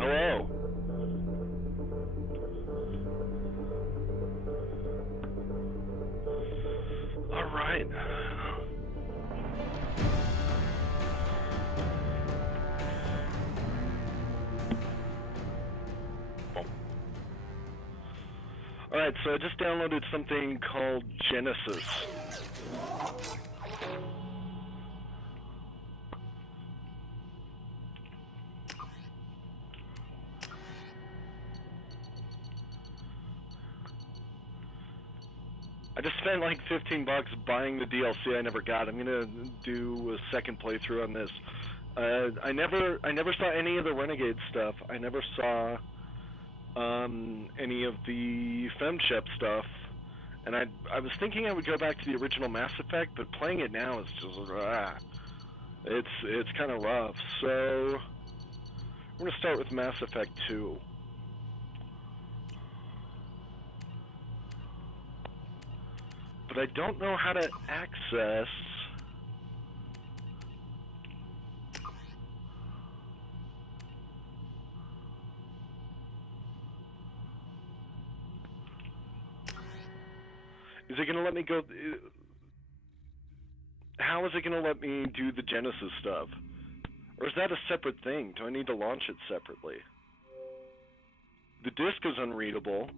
Hello. All right. All right, so I just downloaded something called Genesis. I just spent like $15 buying the DLC I never got. I'm gonna do a second playthrough on this. I never saw any of the Renegade stuff. I never saw any of the FemShep stuff. And I was thinking I would go back to the original Mass Effect, but playing it now is just it's kind of rough. So we're gonna start with Mass Effect 2. But I don't know how to access. Is it gonna let me go? How is it gonna let me do the Genesis stuff? Or is that a separate thing? Do I need to launch it separately? The disk is unreadable.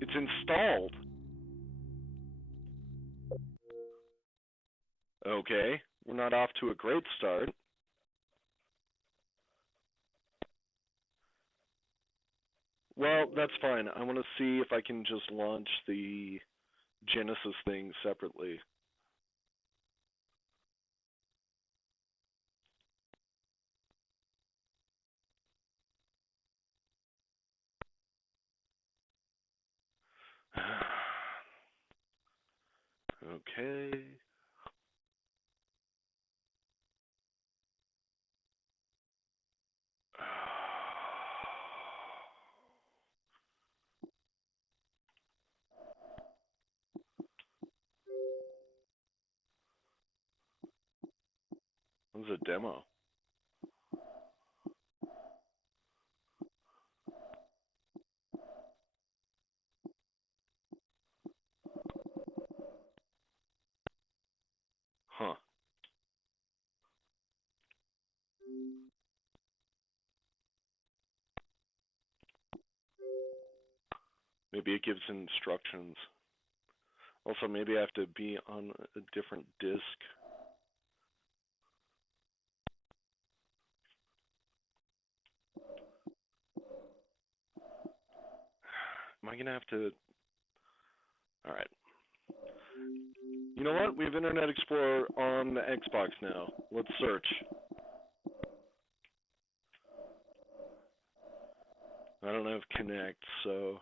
It's installed. Okay, we're not off to a great start. Well, that's fine. I want to see if I can just launch the Genesis thing separately. Okay. This is a demo. Huh. Maybe it gives instructions. Also, maybe I have to be on a different disk. Am I gonna have to? All right. You know what? We have Internet Explorer on the Xbox now. Let's search. I don't have Kinect, so.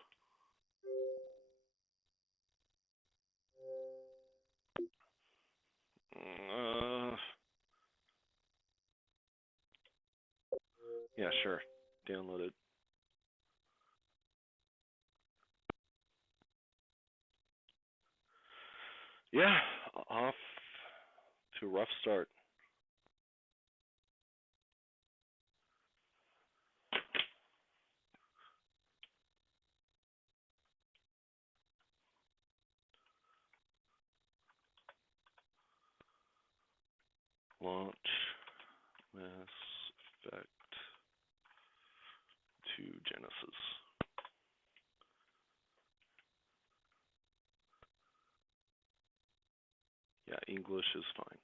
Yeah, sure. Download it. Yeah, off to a rough start. Launch Mass Effect 2 Genesis. Yeah, English is fine.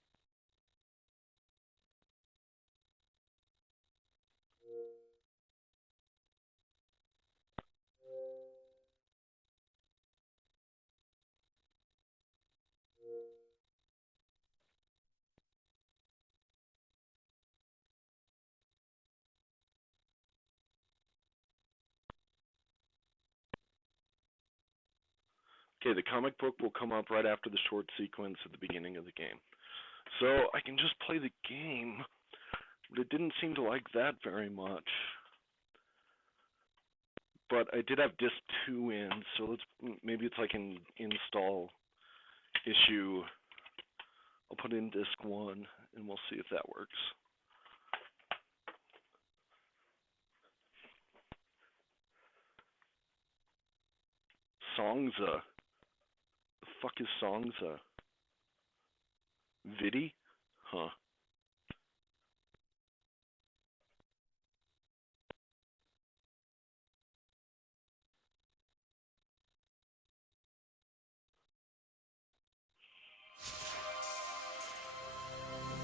Okay, the comic book will come up right after the short sequence at the beginning of the game. So I can just play the game, but it didn't seem to like that very much. But I did have disc 2 in, so maybe it's like an install issue. I'll put in disc 1 and we'll see if that works. Songza. The fuck is Songza? Vidi? Huh.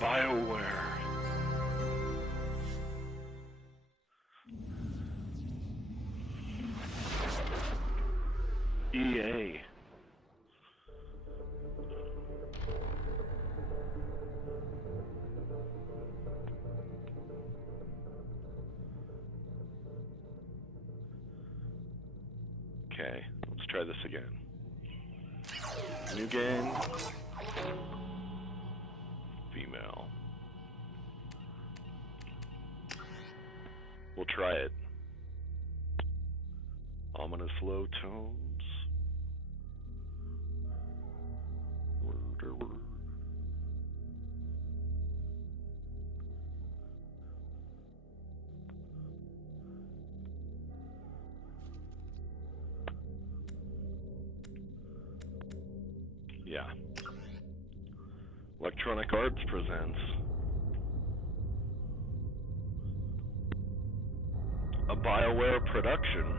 BioWare. EA. Okay, let's try this again. New game. Female. We'll try it. Ominous low tones. Word. Yeah. Electronic Arts presents a BioWare production.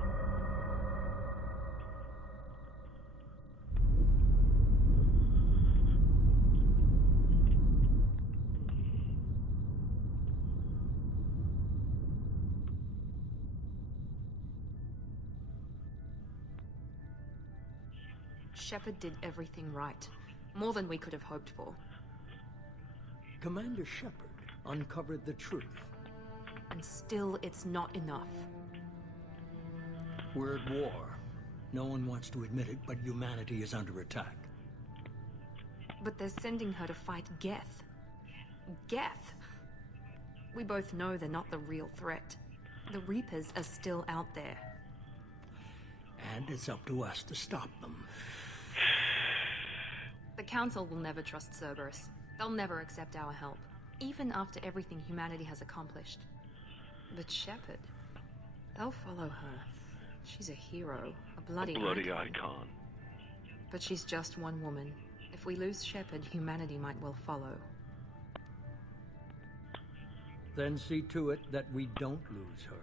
Shepard did everything right. More than we could have hoped for. Commander Shepard uncovered the truth. And still, it's not enough. We're at war. No one wants to admit it, but humanity is under attack. But they're sending her to fight Geth. Geth! We both know they're not the real threat. The Reapers are still out there. And it's up to us to stop them. The Council will never trust Cerberus. They'll never accept our help, even after everything humanity has accomplished. But Shepard, they'll follow her. She's a hero, a bloody icon. But she's just one woman. If we lose Shepard, humanity might well follow. Then see to it that we don't lose her.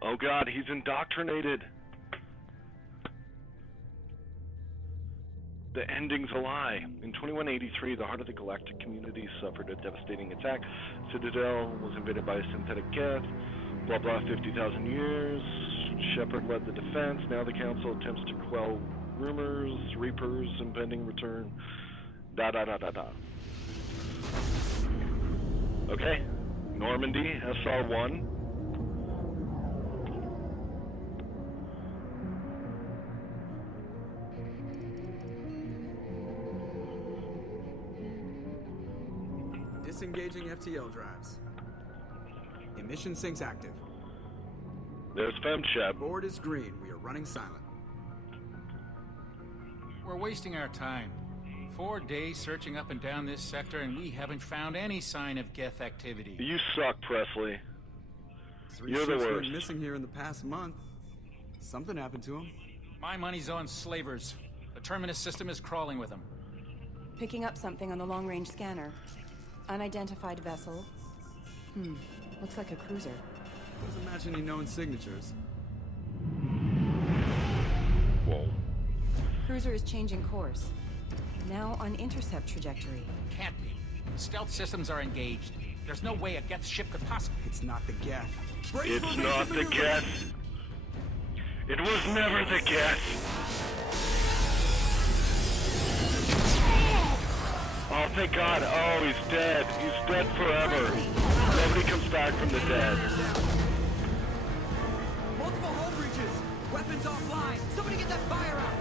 Oh god, he's indoctrinated. The ending's a lie. In 2183, the heart of the galactic community suffered a devastating attack. Citadel was invaded by a synthetic Geth. Blah blah, 50,000 years. Shepard led the defense. Now the Council attempts to quell rumors, Reapers, impending return. Da da da da da. Okay. Normandy, SR1. Disengaging FTL drives. Emission sinks active. There's FemShep. Board is green. We are running silent. We're wasting our time. 4 days searching up and down this sector, and we haven't found any sign of Geth activity. You suck, Presley. 3 You're the ships worst. went missing here in the past month. Something happened to them. My money's on slavers. The Terminus system is crawling with them. Picking up something on the long-range scanner. Unidentified vessel. Looks like a cruiser. I was imagining known signatures. Whoa. Cruiser is changing course. Now on intercept trajectory. Can't be. Stealth systems are engaged. There's no way a Geth ship could possibly... It's not the Geth. It's not the Geth. It was never the Geth. Oh, thank God. Oh, he's dead. He's dead forever. Nobody comes back from the dead. Multiple hull breaches! Weapons offline! Somebody get that fire out!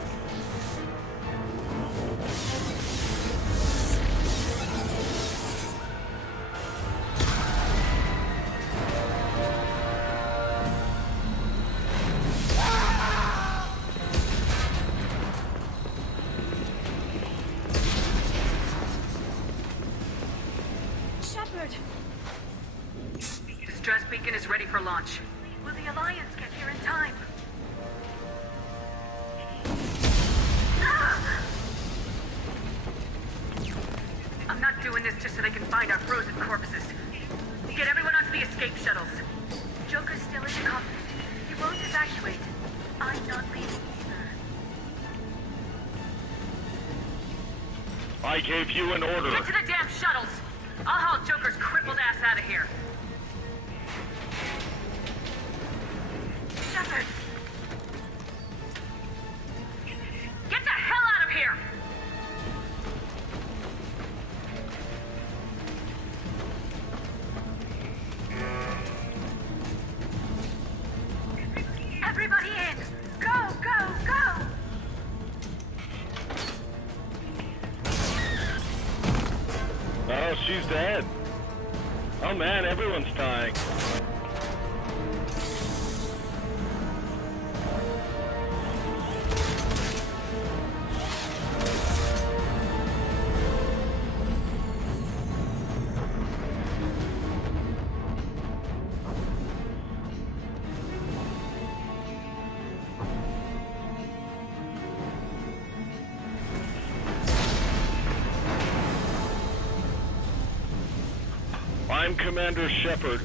Distress beacon is ready for launch. Will the Alliance get here in time? doing this just so they can find our frozen corpses. Get everyone onto the escape shuttles. Joker's still in the cockpit. He won't evacuate. I'm not leaving either. I gave you an order. Get to the damn shuttles! I'll haul Joker's crippled ass out of here. Shepard! Get the hell out of here! Everybody in! Go, go, go! Oh, she's dead. Oh man, everyone's dying. I'm Commander Shepard.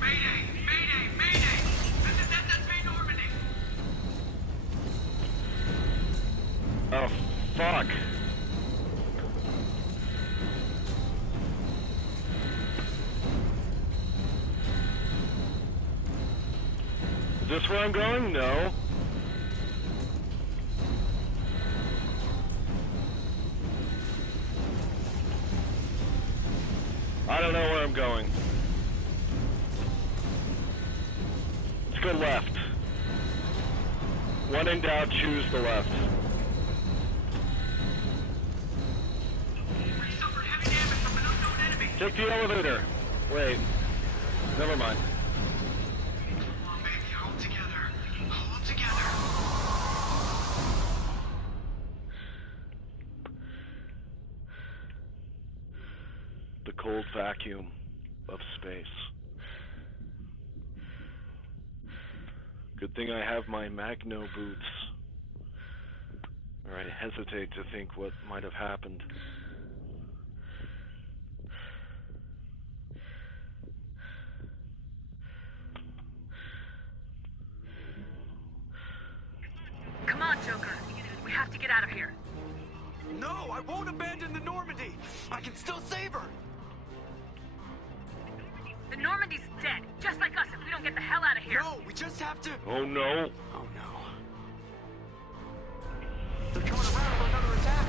Mayday! Mayday! Mayday! This is SSV Normandy! Oh, fuck. Is this where I'm going? No. I don't know where I'm going. Let's go left. When in doubt, choose the left. We suffered heavy damage from an unknown enemy! Take the elevator. Wait. Never mind. Come on, baby, hold together. Hold together. The cold vacuum of space. Good thing I have my Magno boots. Or I hesitate to think what might have happened. Come on, Joker. We have to get out of here. No, I won't abandon the Normandy! I can still save her! The Normandy's dead, just like us if we don't get the hell out of here. No, we just have to... Oh no. Oh no. They're coming around for another attack!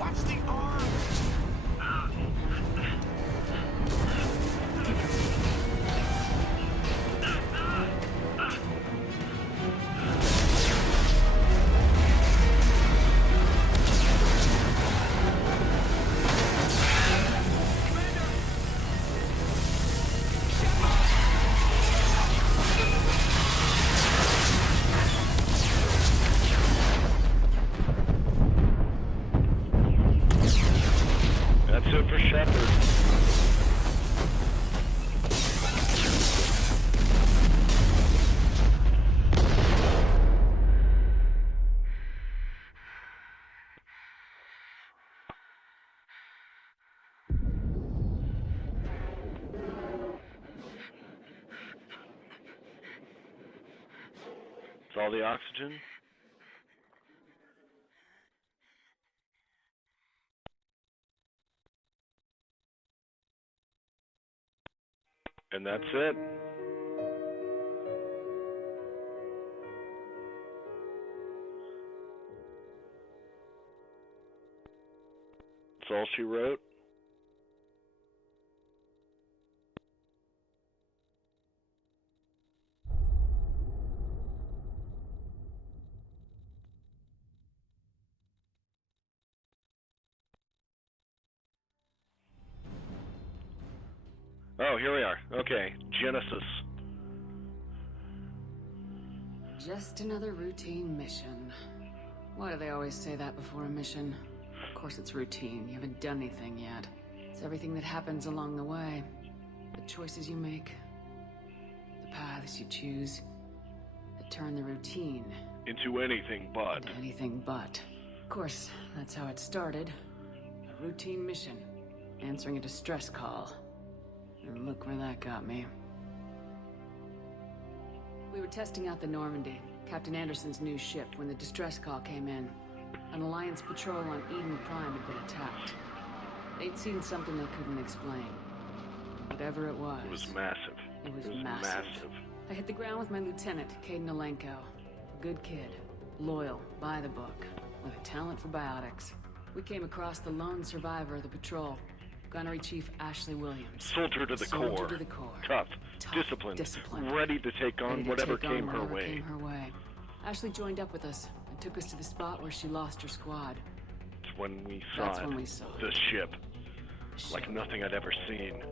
Watch the arm! That's it for Shepard. It's all the oxygen. And that's it. That's all she wrote. Oh, here we are. Okay, Genesis. Just another routine mission. Why do they always say that before a mission? Of course it's routine. You haven't done anything yet. It's everything that happens along the way. The choices you make. The paths you choose. That turn the routine Into anything but. into anything but. Of course, that's how it started. A routine mission. Answering a distress call. And look where that got me. We were testing out the Normandy, Captain Anderson's new ship, when the distress call came in. An Alliance patrol on Eden Prime had been attacked. They'd seen something they couldn't explain. Whatever it was. It was massive. It was massive. I hit the ground with my lieutenant, Caden Alenko. A good kid. Loyal, by the book, with a talent for biotics. We came across the lone survivor of the patrol, Gunnery Chief Ashley Williams. Soldier to the core. To the core. Tough, disciplined, ready to take on whatever came her way. Ashley joined up with us and took us to the spot where she lost her squad. It's when we saw That's it. when we saw it. The ship. Like nothing I'd ever seen.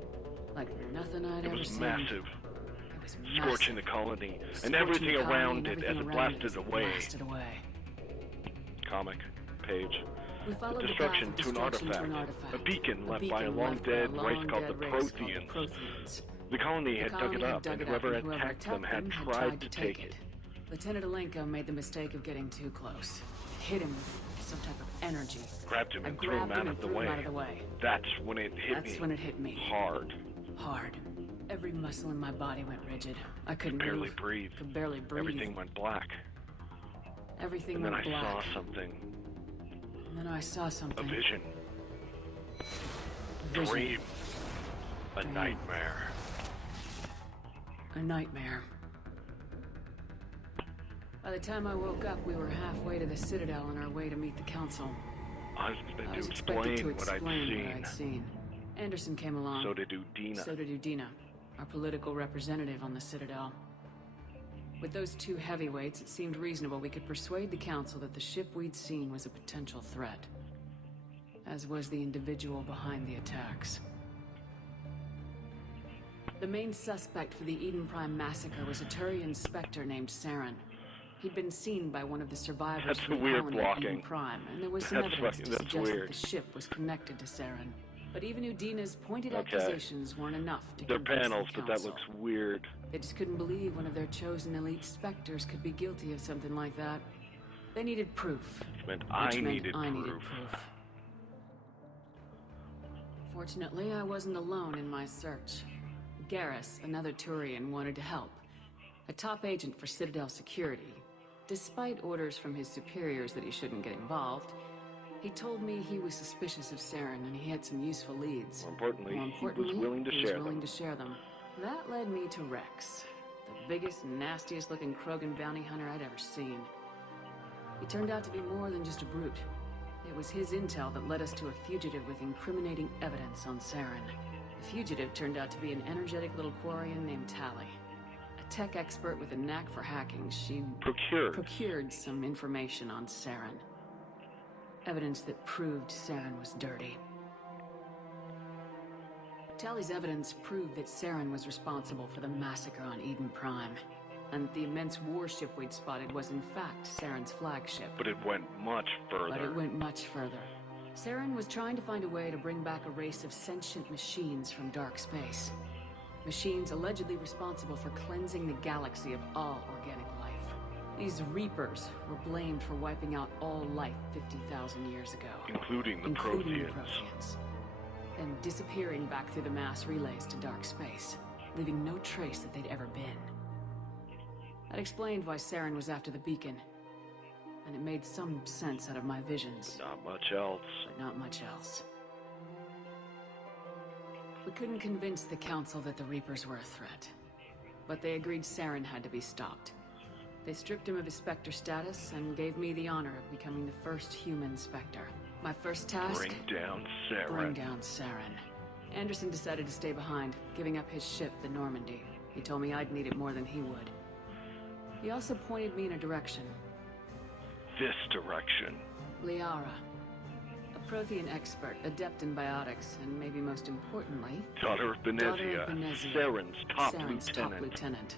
Like nothing I'd It ever was seen. massive. It was Scorching the colony and everything around it as it blasted away. Comic page. We followed The the destruction path of to an artifact. A beacon left by a long-dead race called the Protheans. The colony had dug it up, and whoever attacked them had tried to take it. Lieutenant Alenko made the mistake of getting too close. Hit him with some type of energy. Grabbed him I and threw him grabbed out him of and the threw him out of the way. way. That's when it hit me. Hard. Hard. Every muscle in my body went rigid. I couldn't Barely move. breathe. Could barely breathe. Everything went black. Everything And then went I black. saw something. And then I saw something. A vision. Vision. Dream. A Dream. nightmare. A nightmare. By the time I woke up, we were halfway to the Citadel on our way to meet the Council. I was I was to expected to explain what I'd explain what I'd seen. seen. Anderson came along. So did Udina. So did Udina, our political representative on the Citadel. With those two heavyweights, it seemed reasonable we could persuade the Council that the ship we'd seen was a potential threat. As was the individual behind the attacks. The main suspect for the Eden Prime massacre was a Turian Spectre named Saren. He'd been seen by one of the survivors That's from the weird colony at Eden blocking. Prime, and there was some That's evidence fucking- to that's suggest weird. that the ship was connected to Saren. But even Udina's pointed Okay. accusations weren't enough to They're convince panels, the but that Council. looks weird. They just couldn't believe one of their chosen elite Spectres could be guilty of something like that. They needed proof. Which meant Which I meant needed I proof. needed proof. Fortunately, I wasn't alone in my search. Garrus, another Turian, wanted to help. A top agent for Citadel Security. Despite orders from his superiors that he shouldn't get involved, he told me he was suspicious of Saren and he had some useful leads. More importantly, More he importantly, was willing to he was share willing them. to share them. That led me to Rex, the biggest, nastiest looking Krogan bounty hunter I'd ever seen. He turned out to be more than just a brute. It was his intel that led us to a fugitive with incriminating evidence on Saren. The fugitive turned out to be an energetic little Quarian named Tali. A tech expert with a knack for hacking, she procured some information on Saren. Evidence that proved Saren was dirty. Tali's evidence proved that Saren was responsible for the massacre on Eden Prime, and the immense warship we'd spotted was in fact Saren's flagship. But it went much further. But it went much further. Saren was trying to find a way to bring back a race of sentient machines from dark space. Machines allegedly responsible for cleansing the galaxy of all organic life. These Reapers were blamed for wiping out all life 50,000 years ago. Including the Protheans. And disappearing back through the mass relays to dark space, leaving no trace that they'd ever been. That explained why Saren was after the beacon. And it made some sense out of my visions. Not much else. But not much else. We couldn't convince the Council that the Reapers were a threat. But they agreed Saren had to be stopped. They stripped him of his Spectre status and gave me the honor of becoming the first human Spectre. My first task? Bring down Saren. Bring down Saren. Anderson decided to stay behind, giving up his ship, the Normandy. He told me I'd need it more than he would. He also pointed me in a direction. This direction. Liara. A Prothean expert, adept in biotics, and maybe most importantly... Daughter of Benezia. Saren's top lieutenant.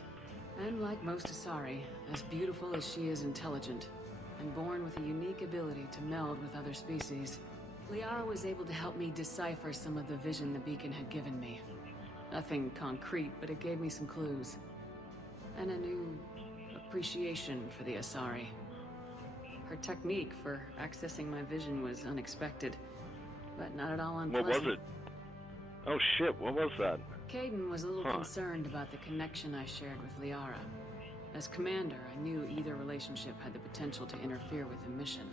And like most Asari, as beautiful as she is intelligent. and born with a unique ability to meld with other species. Liara was able to help me decipher some of the vision the beacon had given me. Nothing concrete, but it gave me some clues. And a new appreciation for the Asari. Her technique for accessing my vision was unexpected, but not at all unpleasant. What was it? Oh shit, what was that? Kaidan was a little concerned about the connection I shared with Liara. As commander, I knew either relationship had the potential to interfere with the mission.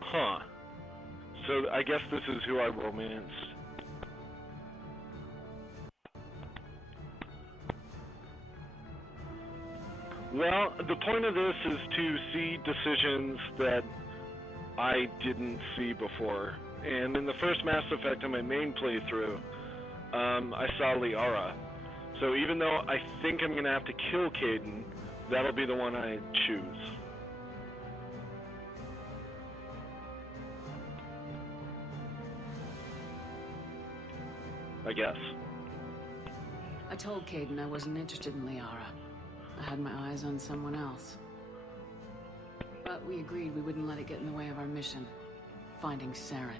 Huh. So I guess this is who I romanced. Well, the point of this is to see decisions that I didn't see before. And in the first Mass Effect on my main playthrough, I saw Liara. So even though I think I'm going to have to kill Kaidan, that'll be the one I choose. I guess. I told Kaidan I wasn't interested in Liara. I had my eyes on someone else. But we agreed we wouldn't let it get in the way of our mission. Finding Saren.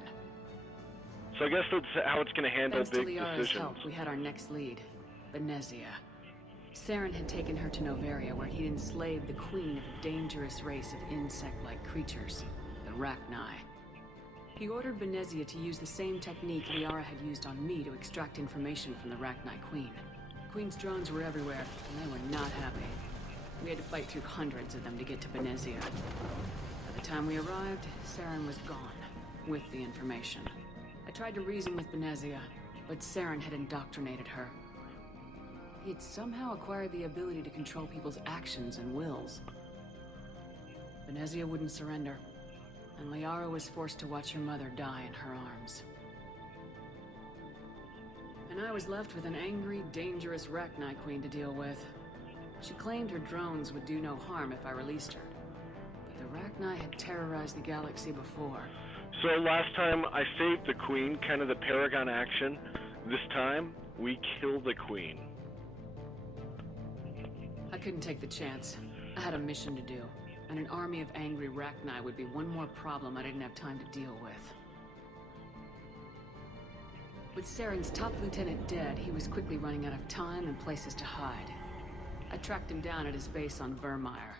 So I guess that's how it's going to handle Thanks big to Liara's decisions. help, we had our next lead. Benezia. Saren had taken her to Noveria, where he'd enslaved the queen of a dangerous race of insect-like creatures, the Rachni. He ordered Benezia to use the same technique Liara had used on me to extract information from the Rachni queen. The queen's drones were everywhere, and they were not happy. We had to fight through hundreds of them to get to Benezia. By the time we arrived, Saren was gone, with the information. I tried to reason with Benezia, but Saren had indoctrinated her. He had somehow acquired the ability to control people's actions and wills. Benezia wouldn't surrender, and Liara was forced to watch her mother die in her arms. And I was left with an angry, dangerous Rachni queen to deal with. She claimed her drones would do no harm if I released her. But the Rachni had terrorized the galaxy before. So last time I saved the queen, kind of the Paragon action. This time, we kill the queen. I couldn't take the chance. I had a mission to do, and an army of angry Rachni would be one more problem I didn't have time to deal with. With Saren's top lieutenant dead, he was quickly running out of time and places to hide. I tracked him down at his base on Vermeer,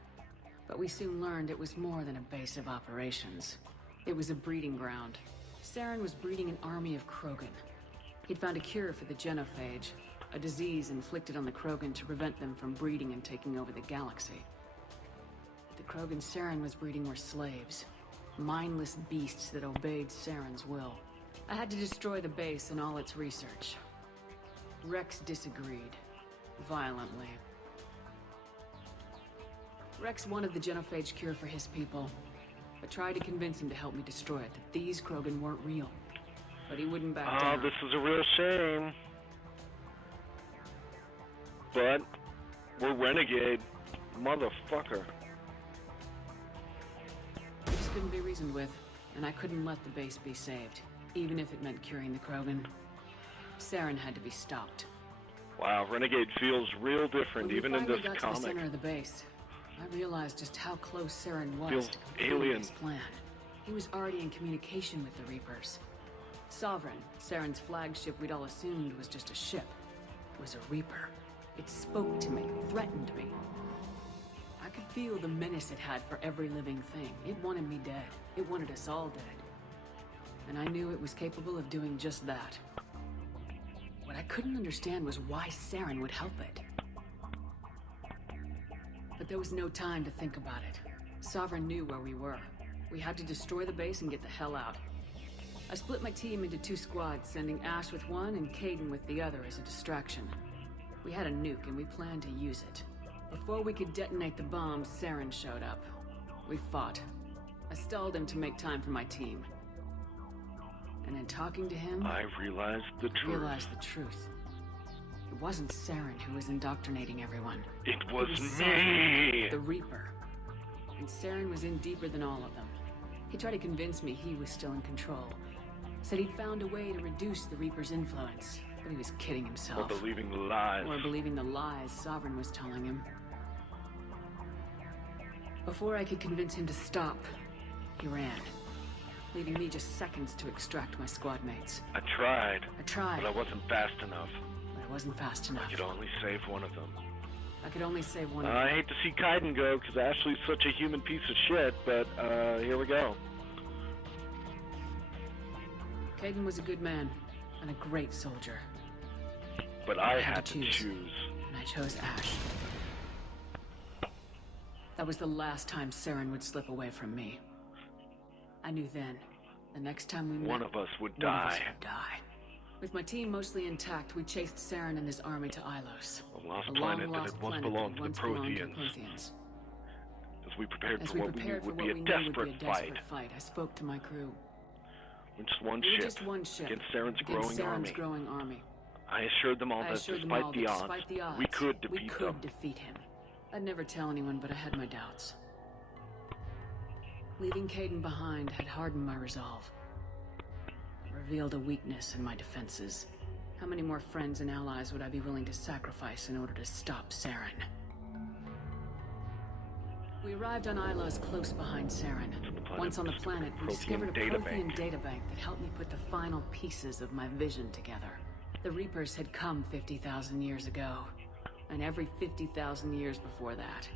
but we soon learned it was more than a base of operations. It was a breeding ground. Saren was breeding an army of Krogan. He'd found a cure for the genophage, a disease inflicted on the Krogan to prevent them from breeding and taking over the galaxy. The Krogan Saren was breeding were slaves, mindless beasts that obeyed Saren's will. I had to destroy the base and all its research. Rex disagreed, violently. Rex wanted the genophage cure for his people. I tried to convince him to help me destroy it, that these Krogan weren't real. But he wouldn't back down. Oh, this is a real shame. But we're renegade. Motherfucker. He just couldn't be reasoned with, and I couldn't let the base be saved, even if it meant curing the Krogan. Saren had to be stopped. Wow, Renegade feels real different, When even we in finally this got to the comic. center of the base, I realized just how close Saren was Feels to completing alien. his plan. He was already in communication with the Reapers. Sovereign, Saren's flagship we'd all assumed was just a ship, was a Reaper. It spoke to me, threatened me. I could feel the menace it had for every living thing. It wanted me dead. It wanted us all dead. And I knew it was capable of doing just that. What I couldn't understand was why Saren would help it. But there was no time to think about it. Sovereign knew where we were. We had to destroy the base and get the hell out. I split my team into 2 squads, sending Ash with one and Kaidan with the other as a distraction. We had a nuke and we planned to use it. Before we could detonate the bomb, Saren showed up. We fought. I stalled him to make time for my team. And in talking to him, I realized the I truth. realized the truth. It wasn't Saren who was indoctrinating everyone. It was Sovereign, me! the Reaper. And Saren was in deeper than all of them. He tried to convince me he was still in control. Said he'd found a way to reduce the Reaper's influence, but he was kidding Or himself. believing lies. Or believing the lies Sovereign was telling him. Before I could convince him to stop, he ran, leaving me just seconds to extract my squad mates. I tried, but I wasn't fast enough. I wasn't fast enough. I could only save one of them. I could only save one of I them. hate to see Kaiden go, because Ashley's such a human piece of shit, but here we go. Kaiden was a good man, and a great soldier. But I had to choose. And I chose Ash. That was the last time Saren would slip away from me. I knew then, the next time we met, one of us would one of us die. would die. With my team mostly intact, we chased Saren and his army to Ilos. A lost a planet that long-lost had once planet belonged that to the belonged to Protheans. As we prepared As for we what we knew prepared for would what be a we knew would desperate be a desperate fight. fight, I spoke to my crew. With just one We were ship just one ship against Saren's against growing Saren's army. growing army. I assured them all I that assured them despite all the that odds, despite the odds, we could defeat him. I'd never tell anyone, but I had my doubts. Leaving Kaiden behind had hardened my resolve. It revealed a weakness in my defenses. How many more friends and allies would I be willing to sacrifice in order to stop Saren? We arrived on Ilos close behind Saren. Once on the planet, we discovered a Prothean databank that helped me put the final pieces of my vision together. The Reapers had come 50,000 years ago, and every 50,000 years before that,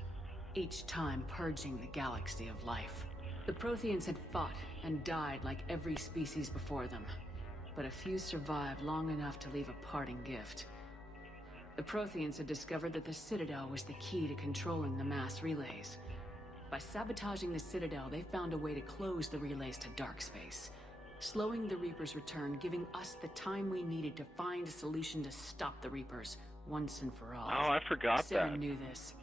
each time purging the galaxy of life. The Protheans had fought and died like every species before them, but a few survived long enough to leave a parting gift. The Protheans had discovered that the Citadel was the key to controlling the mass relays. By sabotaging the Citadel, they found a way to close the relays to dark space, slowing the Reapers' return, giving us the time we needed to find a solution to stop the Reapers once and for all. Oh, I forgot Saren that. knew this.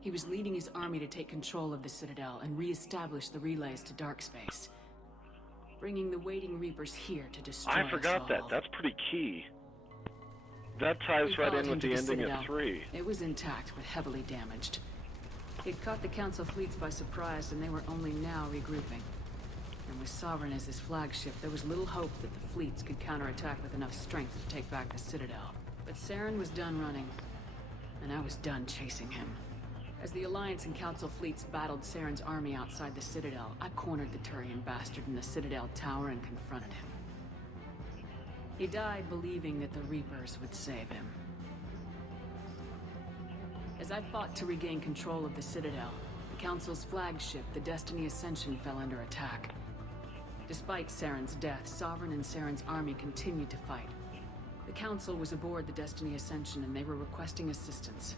He was leading his army to take control of the Citadel and re-establish the relays to dark space, bringing the waiting Reapers here to destroy I forgot us that. all. That's pretty key. That ties We right followed in him with to the ending Citadel. of 3. It was intact, but heavily damaged. He'd caught the Council fleets by surprise, and they were only now regrouping. And with Sovereign as his flagship, there was little hope that the fleets could counterattack with enough strength to take back the Citadel. But Saren was done running, and I was done chasing him. As the Alliance and Council fleets battled Saren's army outside the Citadel, I cornered the Turian bastard in the Citadel tower and confronted him. He died believing that the Reapers would save him. As I fought to regain control of the Citadel, the Council's flagship, the Destiny Ascension, fell under attack. Despite Saren's death, Sovereign and Saren's army continued to fight. The Council was aboard the Destiny Ascension and they were requesting assistance.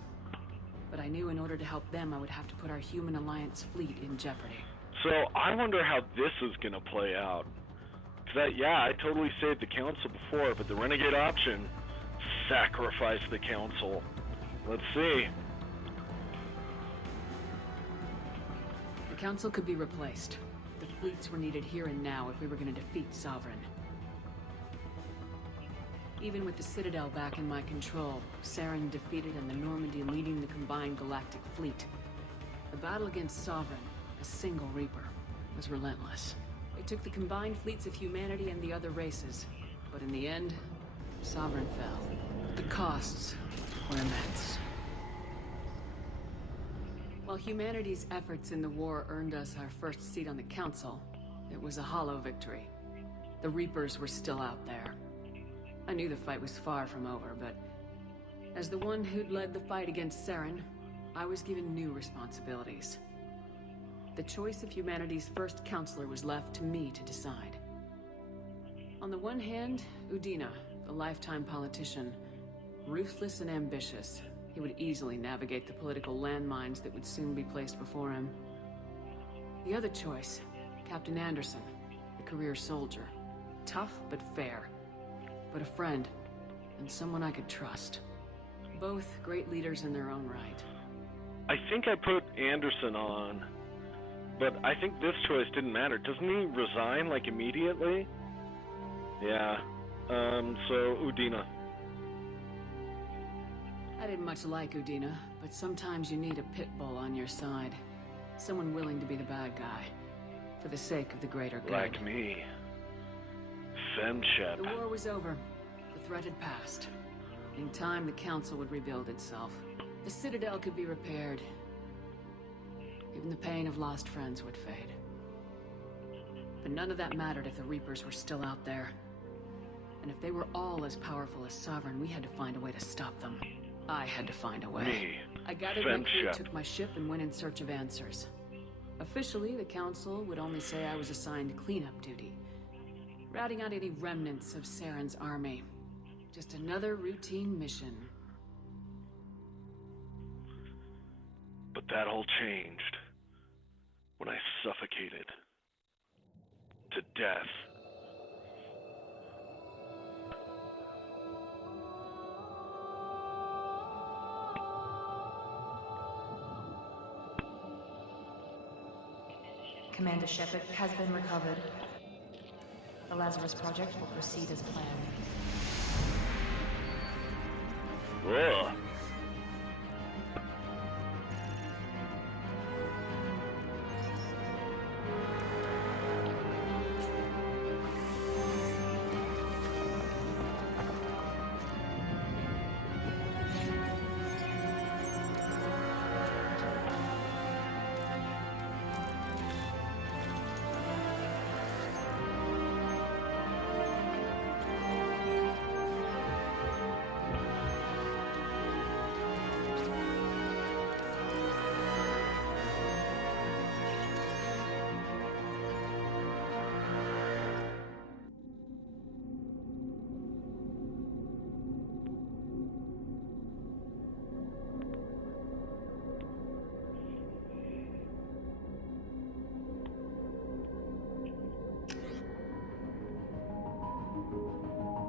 But I knew in order to help them, I would have to put our Human Alliance fleet in jeopardy. So I wonder how this is going to play out. Because, I totally saved the Council before, but the Renegade option, sacrifice the Council. Let's see. The Council could be replaced. The fleets were needed here and now if we were going to defeat Sovereign. Even with the Citadel back in my control, Saren defeated and the Normandy leading the combined galactic fleet. The battle against Sovereign, a single Reaper, was relentless. It took the combined fleets of humanity and the other races, but in the end, Sovereign fell. The costs were immense. While humanity's efforts in the war earned us our first seat on the Council, it was a hollow victory. The Reapers were still out there. I knew the fight was far from over, but as the one who'd led the fight against Saren, I was given new responsibilities. The choice of humanity's first counselor was left to me to decide. On the one hand, Udina, the lifetime politician, ruthless and ambitious. He would easily navigate the political landmines that would soon be placed before him. The other choice, Captain Anderson, the career soldier. Tough but fair. But a friend, and someone I could trust. Both great leaders in their own right. I think I put Anderson on, but I think this choice didn't matter. Doesn't he resign, like, immediately? Yeah. So, Udina. I didn't much like Udina, but sometimes you need a pit bull on your side. Someone willing to be the bad guy. For the sake of the greater good. Like me. Femshep. The war was over. The threat had passed. In time, the Council would rebuild itself. The Citadel could be repaired. Even the pain of lost friends would fade. But none of that mattered if the Reapers were still out there. And if they were all as powerful as Sovereign, we had to find a way to stop them. I had to find a way. Me. I gathered my crew, Friendship. took my ship, and went in search of answers. Officially, the Council would only say I was assigned cleanup duty. Routing out any remnants of Saren's army. Just another routine mission. But that all changed when I suffocated to death. Commander Shepard has been recovered. The Lazarus Project will proceed as planned. Ugh.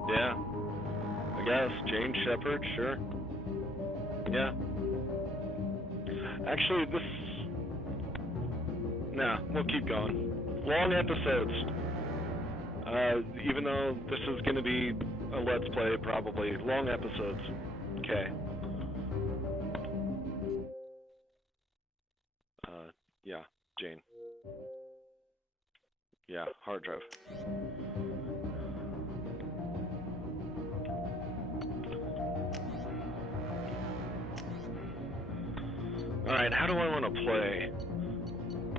Yeah, I guess. Jane Shepard, sure. Yeah. Actually, this... Nah, we'll keep going. Long episodes. Even though this is going to be a Let's Play, probably. Long episodes. Okay. Yeah, Jane. Yeah, hard drive. Alright, how do I want to play?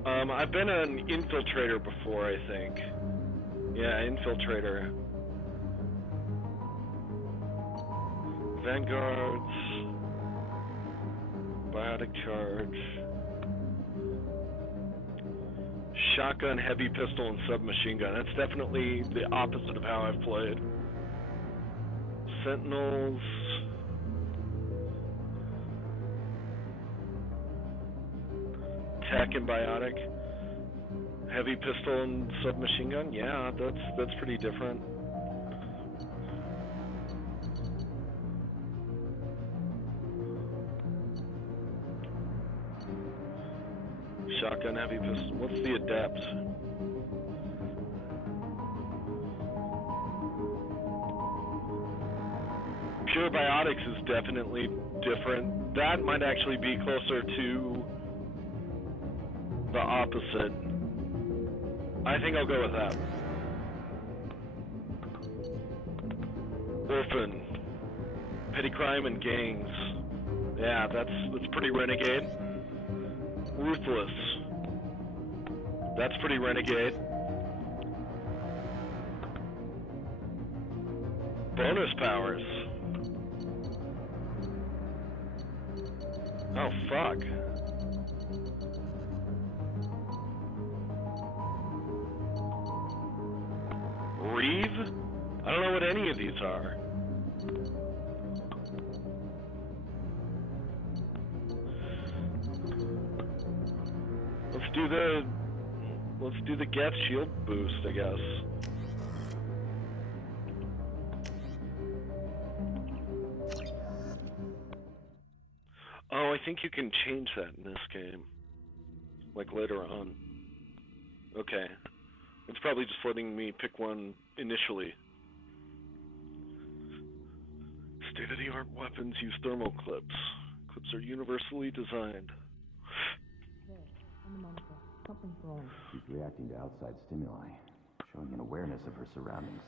I've been an infiltrator before, I think. Yeah, infiltrator. Vanguards. Biotic charge. Shotgun, heavy pistol, and submachine gun. That's definitely the opposite of how I've played. Sentinels. Tech and biotic. Heavy pistol and submachine gun. Yeah, that's pretty different. Shotgun, heavy pistol. What's the adept? Pure biotics is definitely different. That might actually be closer to the opposite. I think I'll go with that. Orphan. Petty crime and gangs. Yeah, that's pretty renegade. Ruthless. That's pretty renegade. Bonus powers. Oh, fuck. Reeve? I don't know what any of these are. Let's do the Geth shield boost, I guess. Oh, I think you can change that in this game. Like later on. Okay. It's probably just letting me pick one initially. State-of-the-art weapons use thermal clips. Clips are universally designed. She's reacting to outside stimuli, showing an awareness of her surroundings.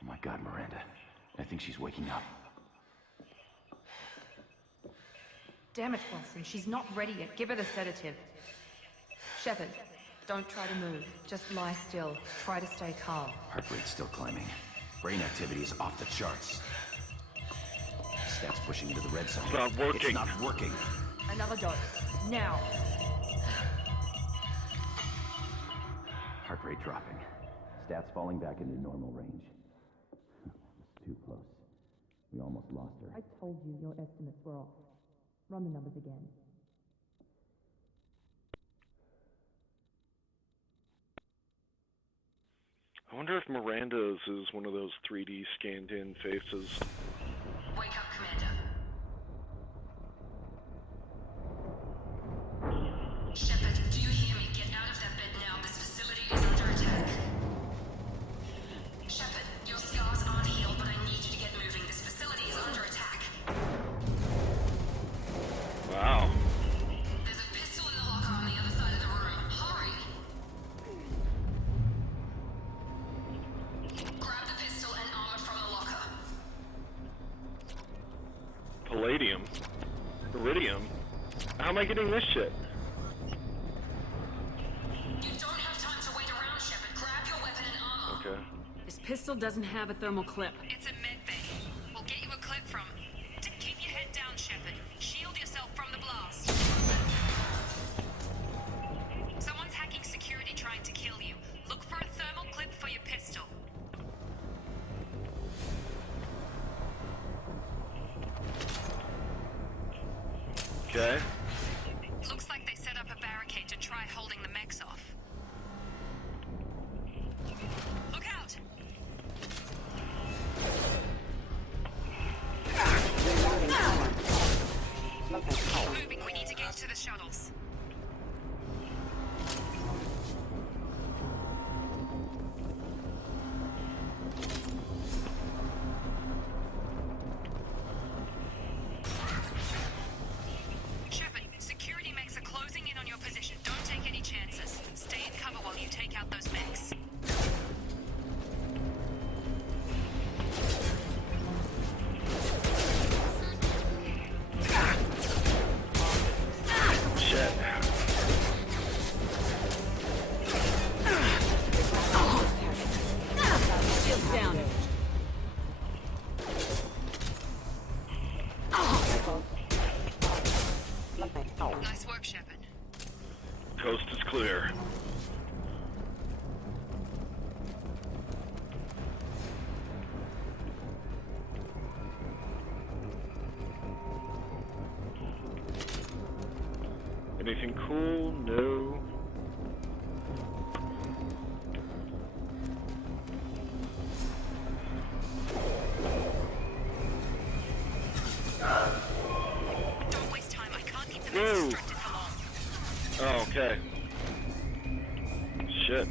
Oh my God, Miranda. I think she's waking up. Damn it, Wilson. She's not ready yet. Give her the sedative. Shepard, don't try to move. Just lie still. Try to stay calm. Heart rate's still climbing. Brain activity is off the charts. Stats pushing into the red zone. It's not working. It's not working. Another dose. Now. Heart rate dropping. Stats falling back into normal range. It's too close. We almost lost her. I told you your estimates were off. Run the numbers again. I wonder if Miranda's is one of those 3D scanned-in faces. Wake up, Commander. Shepard, do you hear me? Get out of that bed now. This facility is under attack. Shepard, your scars aren't healed, but I need you to get moving. This facility is under attack. Wow. There's a pistol in the locker on the other side of the room. Hurry! Grab the pistol and armor from the locker. Palladium? Iridium? How am I getting this shit? You don't have time to wait around, Shepard. Grab your weapon and armor. Okay. This pistol doesn't have a thermal clip. It's a med bay. We'll get you a clip from. Keep your head down, Shepard. Shield yourself from the blast. Someone's hacking security trying to kill you. Look for a thermal clip for your pistol. Okay. Looks like they set up a barricade to try holding the mechs off. Look out! Moving, we need to get to the shuttles. Shepard, security mechs are closing in on your position. Don't take any chances. Stay in cover while you take out those mechs. Shit. Shields down. Nice work, Shepard. Coast is clear. Anything cool? No. Don't waste time. I can't keep the Whoa. mechs distracted for long. Oh, okay. Shit.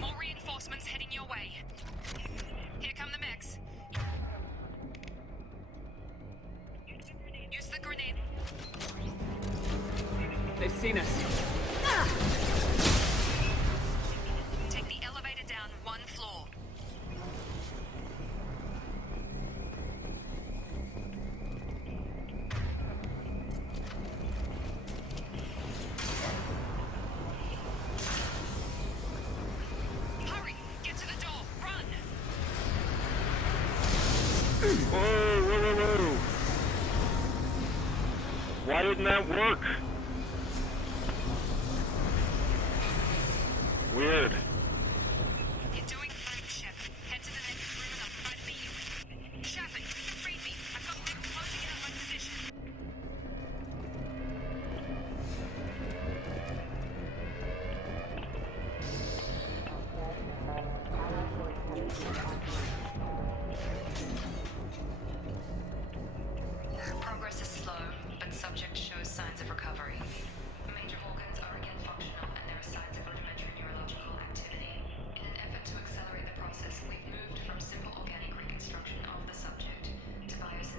More reinforcements heading your way. Here come the mechs. Use the grenade. They've seen us. Take the elevator down one floor. Hurry! Get to the door! Run! Whoa, whoa, whoa, whoa. Why didn't that work? Weird. You're doing fine, Shepard. Head to the next room and I'll try to beat you. Shepard, read me. I've got them closing in on my position. Progress is slow, but subject shows signs of recovery. Major organs are again functional, and there are signs of rudimentary neurological activity. In an effort to accelerate the process, we've moved from simple organic reconstruction of the subject to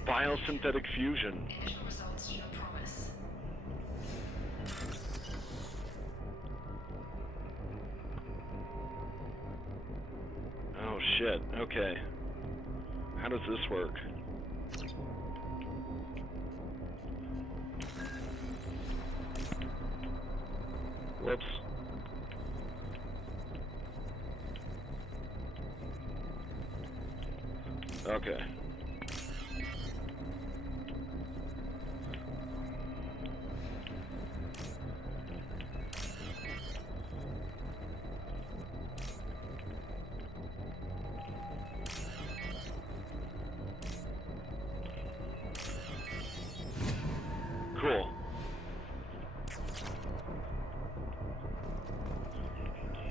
Biosynthetic fusion. Initial results show promise. Oh shit, okay. How does this work? Whoops. Okay. Cool.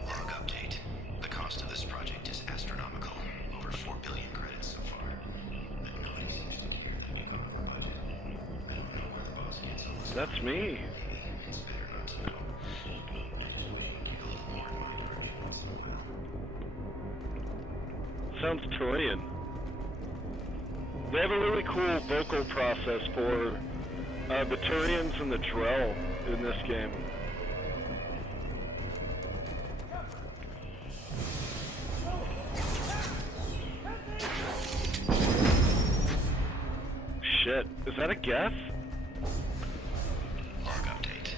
Log update. The cost of this project is astronomical. Over 4 billion credits so far. But nobody's interested here. That big on the budget. I don't know where the boss gets all this. That's me. It's better not to know. I just wish we'd give a little more in my direction once in a while. Sounds Turian. They have a really cool vocal process for the Turians and the Drell in this game. Shit, is that a guess? Log update.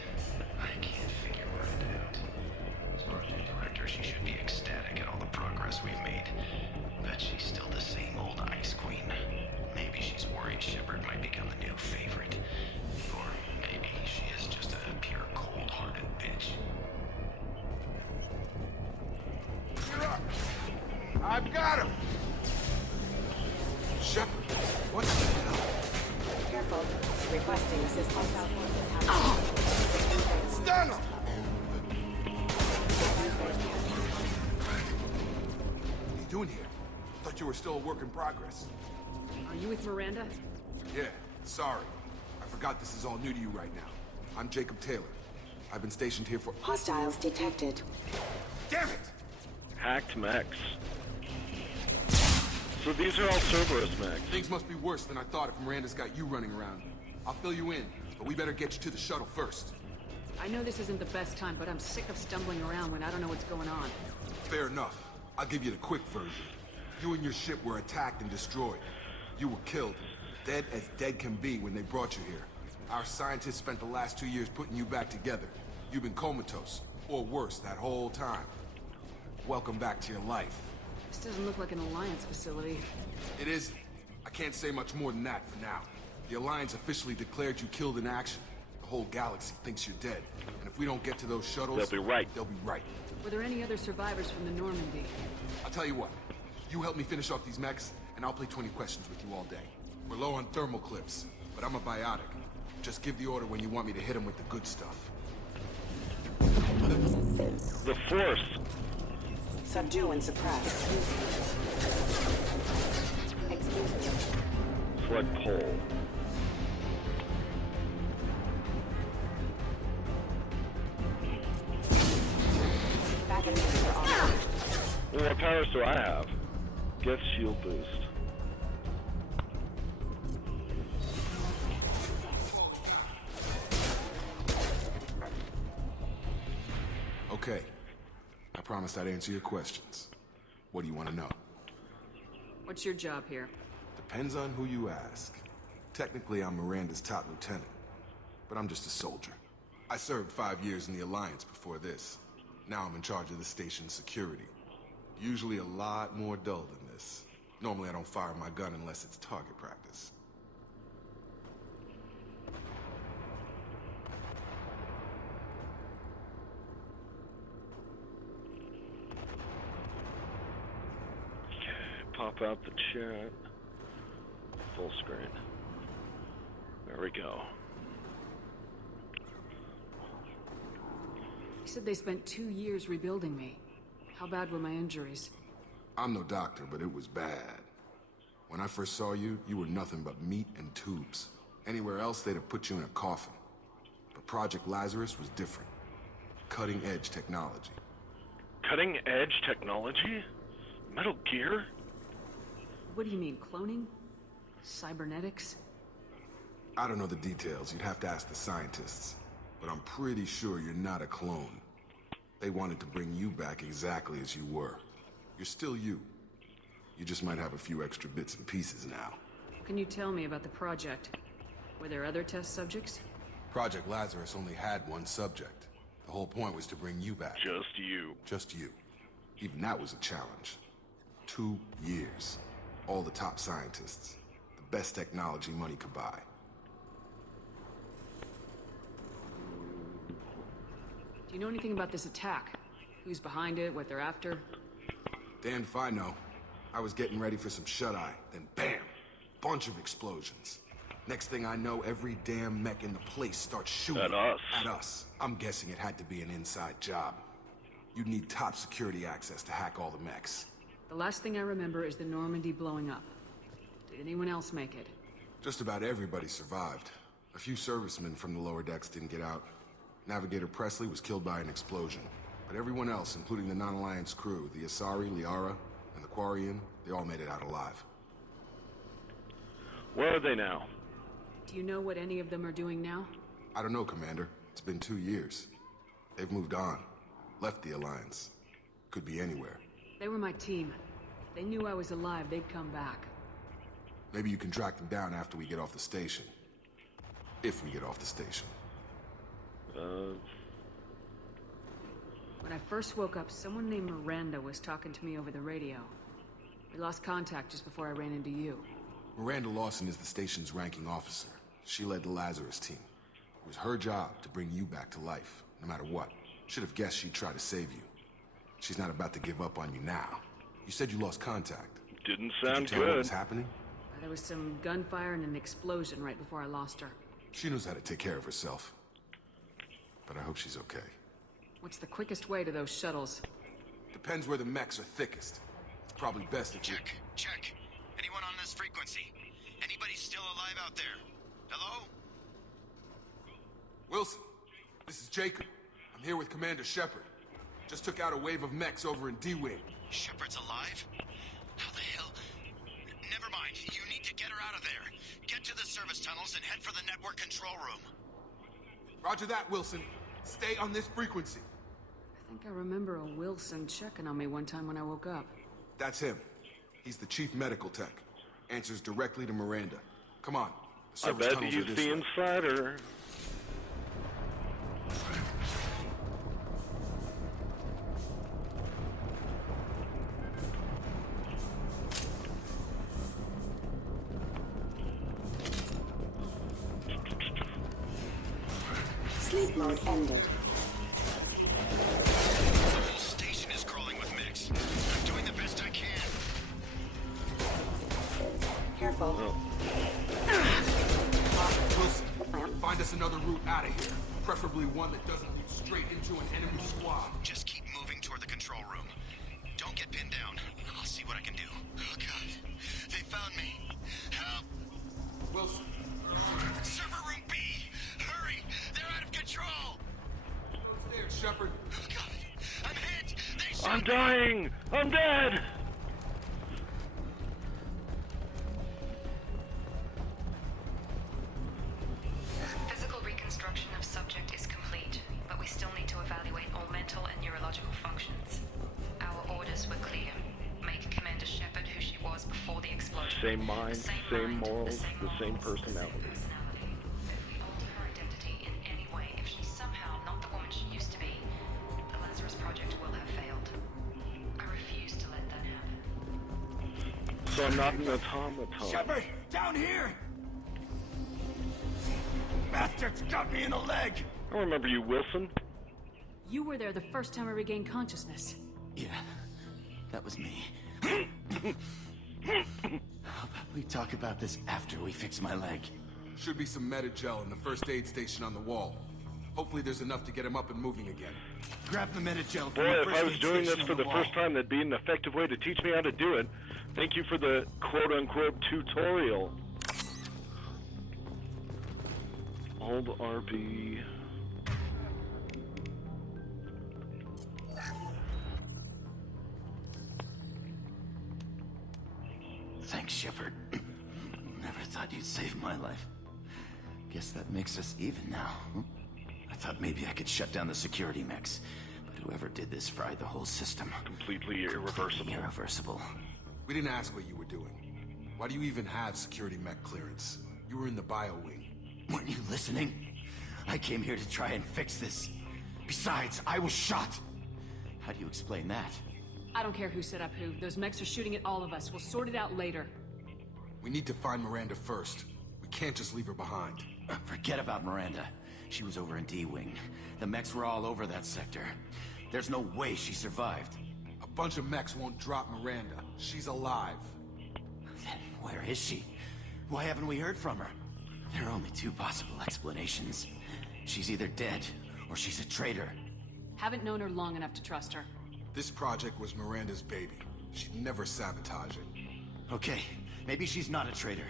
I can't figure it out. As project director, she should be ecstatic at all the progress we've made. But she's still the same old Ice Queen. Maybe she's worried Shepard might become the new favorite. Or maybe she is just a pure cold-hearted bitch. You're up. I've got him! Shepard, what the hell? Careful. Requesting assistance. Stun him! What are you doing here? Thought you were still a work in progress. Are you with Miranda? Yeah, sorry. I forgot this is all new to you right now. I'm Jacob Taylor. I've been stationed here for— Hostiles detected. Damn it! Hacked mechs. So these are all Cerberus mechs. Things must be worse than I thought if Miranda's got you running around. I'll fill you in, but we better get you to the shuttle first. I know this isn't the best time, but I'm sick of stumbling around when I don't know what's going on. Fair enough. I'll give you the quick version. You and your ship were attacked and destroyed. You were killed. Dead as dead can be when they brought you here. Our scientists spent the last 2 years putting you back together. You've been comatose, or worse, that whole time. Welcome back to your life. This doesn't look like an Alliance facility. It isn't. I can't say much more than that for now. The Alliance officially declared you killed in action. The whole galaxy thinks you're dead. And if we don't get to those shuttles— They'll be right. They'll be right. Were there any other survivors from the Normandy? I'll tell you what. You help me finish off these mechs, and I'll play 20 questions with you all day. We're low on thermal clips, but I'm a biotic. Just give the order when you want me to hit them with the good stuff. The Force. Subdue and suppress. Excuse me. Select pole. Back in for all. Well, what powers do I have? Get shield boost. Okay. I promised I'd answer your questions. What do you want to know? What's your job here? Depends on who you ask. Technically, I'm Miranda's top lieutenant, but I'm just a soldier. I served 5 years in the Alliance before this. Now I'm in charge of the station's security. Usually a lot more dull than this. Normally I don't fire my gun unless it's target practice. Pop out the chat. Full screen. There we go. You said they spent 2 years rebuilding me. How bad were my injuries? I'm no doctor, but it was bad. When I first saw you, you were nothing but meat and tubes. Anywhere else, they'd have put you in a coffin. But Project Lazarus was different. Cutting-edge technology. Cutting-edge technology? Metal Gear? What do you mean, cloning? Cybernetics? I don't know the details. You'd have to ask the scientists. But I'm pretty sure you're not a clone. They wanted to bring you back exactly as you were. You're still you. You just might have a few extra bits and pieces now. Can you tell me about the project? Were there other test subjects? Project Lazarus only had one subject. The whole point was to bring you back. Just you. Just you. Even that was a challenge. 2 years. All the top scientists. The best technology money could buy. Do you know anything about this attack? Who's behind it, what they're after? Damned if I know. I was getting ready for some shut-eye, then bam! Bunch of explosions. Next thing I know, every damn mech in the place starts shooting. At us. At us. I'm guessing it had to be an inside job. You'd need top security access to hack all the mechs. The last thing I remember is the Normandy blowing up. Did anyone else make it? Just about everybody survived. A few servicemen from the lower decks didn't get out. Navigator Presley was killed by an explosion. But everyone else, including the non-Alliance crew, the Asari, Liara, and the Quarian, they all made it out alive. Where are they now? Do you know what any of them are doing now? I don't know, Commander. It's been 2 years. They've moved on. Left the Alliance. Could be anywhere. They were my team. If they knew I was alive, they'd come back. Maybe you can track them down after we get off the station. If we get off the station. When I first woke up, someone named Miranda was talking to me over the radio. We lost contact just before I ran into you. Miranda Lawson is the station's ranking officer. She led the Lazarus team. It was her job to bring you back to life, no matter what. Should have guessed she'd try to save you. She's not about to give up on you now. You said you lost contact. Didn't Did sound you tell good. her what was happening? There was some gunfire and an explosion right before I lost her. She knows how to take care of herself. But I hope she's okay. What's the quickest way to those shuttles? Depends where the mechs are thickest. It's probably best if you... Check. Anyone on this frequency? Anybody still alive out there? Hello? Wilson, this is Jacob. I'm here with Commander Shepard. Just took out a wave of mechs over in D-Wing. Shepard's alive? How the hell? Never mind. You need to get her out of there. Get to the service tunnels and head for the network control room. Roger that, Wilson. Stay on this frequency. I think I remember a Wilson checking on me one time when I woke up. That's him. He's the chief medical tech. Answers directly to Miranda. Come on. The I service bet tunnels he's are this the way. insider. Sleep mode ended. The whole station is crawling with mechs. I'm doing the best I can. Careful. Wilson, find us another route out of here. Preferably one that doesn't lead straight into an enemy squad. Just keep moving toward the control room. Don't get pinned down. I'll see what I can do. Oh, God. They found me. Help! Wilson. Server room B! Hurry! They're out of control! There, Shepard. Oh, God. I'm hit! They shot I'm me! dying! I'm dead! Physical reconstruction of subject is complete, but we still need to evaluate all mental and neurological functions. Our orders were clear. Make Commander Shepard who she was before the explosion. Same mind, same morals, the same personality. If we alter her identity in any way, if she's somehow not the woman she used to be, the Lazarus Project will have failed. I refuse to let that happen. So I'm not an automaton. Shepard, down here! Bastards got me in the leg! I remember you, Wilson. You were there the first time I regained consciousness. Yeah, that was me. How about we talk about this after we fix my leg? Should be some Metagel in the first aid station on the wall. Hopefully there's enough to get him up and moving again. Grab the Metagel from Boy, the if first I was aid doing this station for on the wall. first time, that'd be an effective way to teach me how to do it. Thank you for the quote-unquote tutorial. Hold RB. Thanks, Shepard. Never thought you'd save my life. Guess that makes us even now. I thought maybe I could shut down the security mechs, but whoever did this fried the whole system. Completely irreversible. Irreversible. We didn't ask what you were doing. Why do you even have security mech clearance? You were in the bio wing. Weren't you listening? I came here to try and fix this. Besides, I was shot. How do you explain that? I don't care who set up who. Those mechs are shooting at all of us. We'll sort it out later. We need to find Miranda first. We can't just leave her behind. Forget about Miranda. She was over in D-Wing. The mechs were all over that sector. There's no way she survived. A bunch of mechs won't drop Miranda. She's alive. Then where is she? Why haven't we heard from her? There are only two possible explanations. She's either dead, or she's a traitor. Haven't known her long enough to trust her. This project was Miranda's baby. She'd never sabotage it. Okay, maybe she's not a traitor.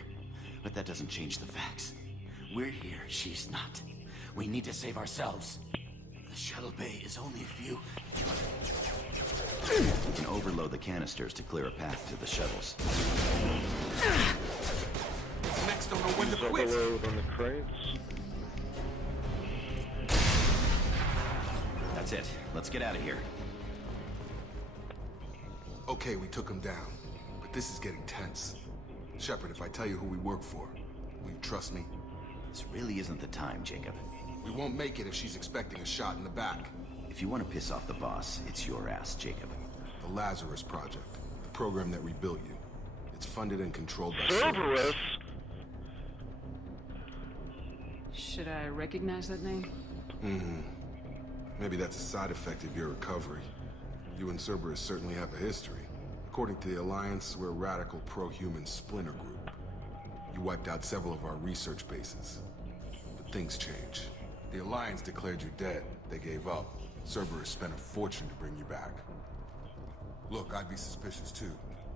But that doesn't change the facts. We're here, she's not. We need to save ourselves. The shuttle bay is only a few... We can overload the canisters to clear a path to the shuttles. Next, don't know when to quit. Overload on the crates. That's it. Let's get out of here. Okay, we took him down. But this is getting tense. Shepard, if I tell you who we work for, will you trust me? This really isn't the time, Jacob. We won't make it if she's expecting a shot in the back. If you want to piss off the boss, it's your ass, Jacob. The Lazarus Project. The program that rebuilt you. It's funded and controlled by Cerberus? Should I recognize that name? Maybe that's a side effect of your recovery. You and Cerberus certainly have a history. According to the Alliance, we're a radical pro-human splinter group. You wiped out several of our research bases. But things change. The Alliance declared you dead. They gave up. Cerberus spent a fortune to bring you back. Look, I'd be suspicious too.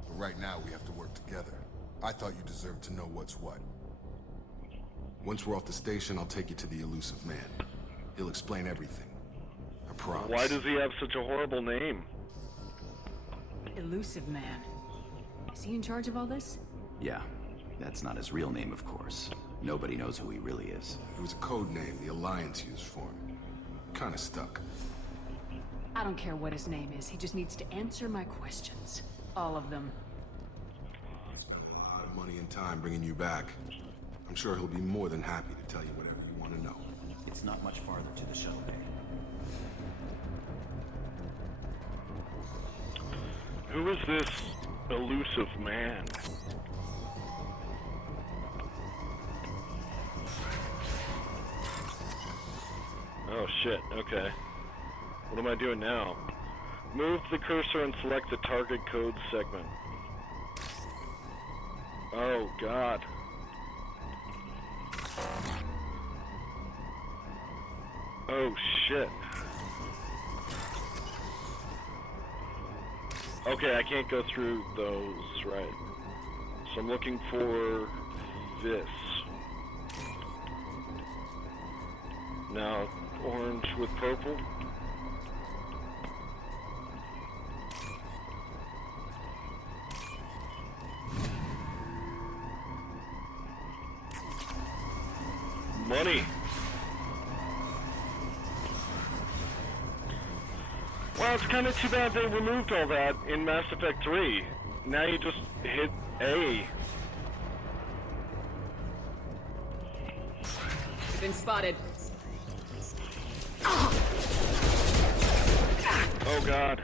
But right now we have to work together. I thought you deserved to know what's what. Once we're off the station, I'll take you to the Elusive Man. He'll explain everything. I promise. Why does he have such a horrible name? Elusive Man. Is he in charge of all this? Yeah. That's not his real name, of course. Nobody knows who he really is. It was a code name the Alliance used for him. Kinda stuck. I don't care what his name is. He just needs to answer my questions. All of them. Spent a lot of money and time bringing you back. I'm sure he'll be more than happy to tell you whatever you want to know. It's not much farther to the shuttle bay. Who is this elusive man? Oh shit, okay. What am I doing now? Move the cursor and select the target code segment. Oh god. Oh shit. Okay, I can't go through those, right. So I'm looking for this. Now, orange with purple. Money. Well, it's kind of too bad they removed all that in Mass Effect 3. Now you just hit A. We've been spotted. Oh god.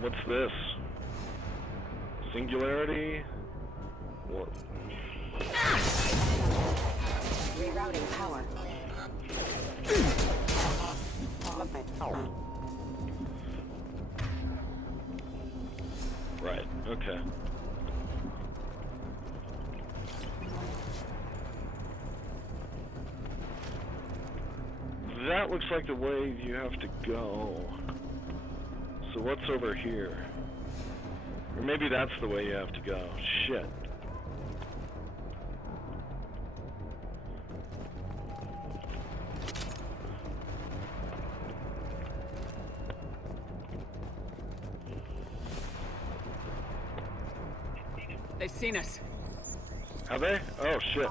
What's this? Singularity? What? Rerouting power. Right, okay. That looks like the way you have to go. So what's over here? Or maybe that's the way you have to go. Shit. They've seen us. Have they? Oh shit.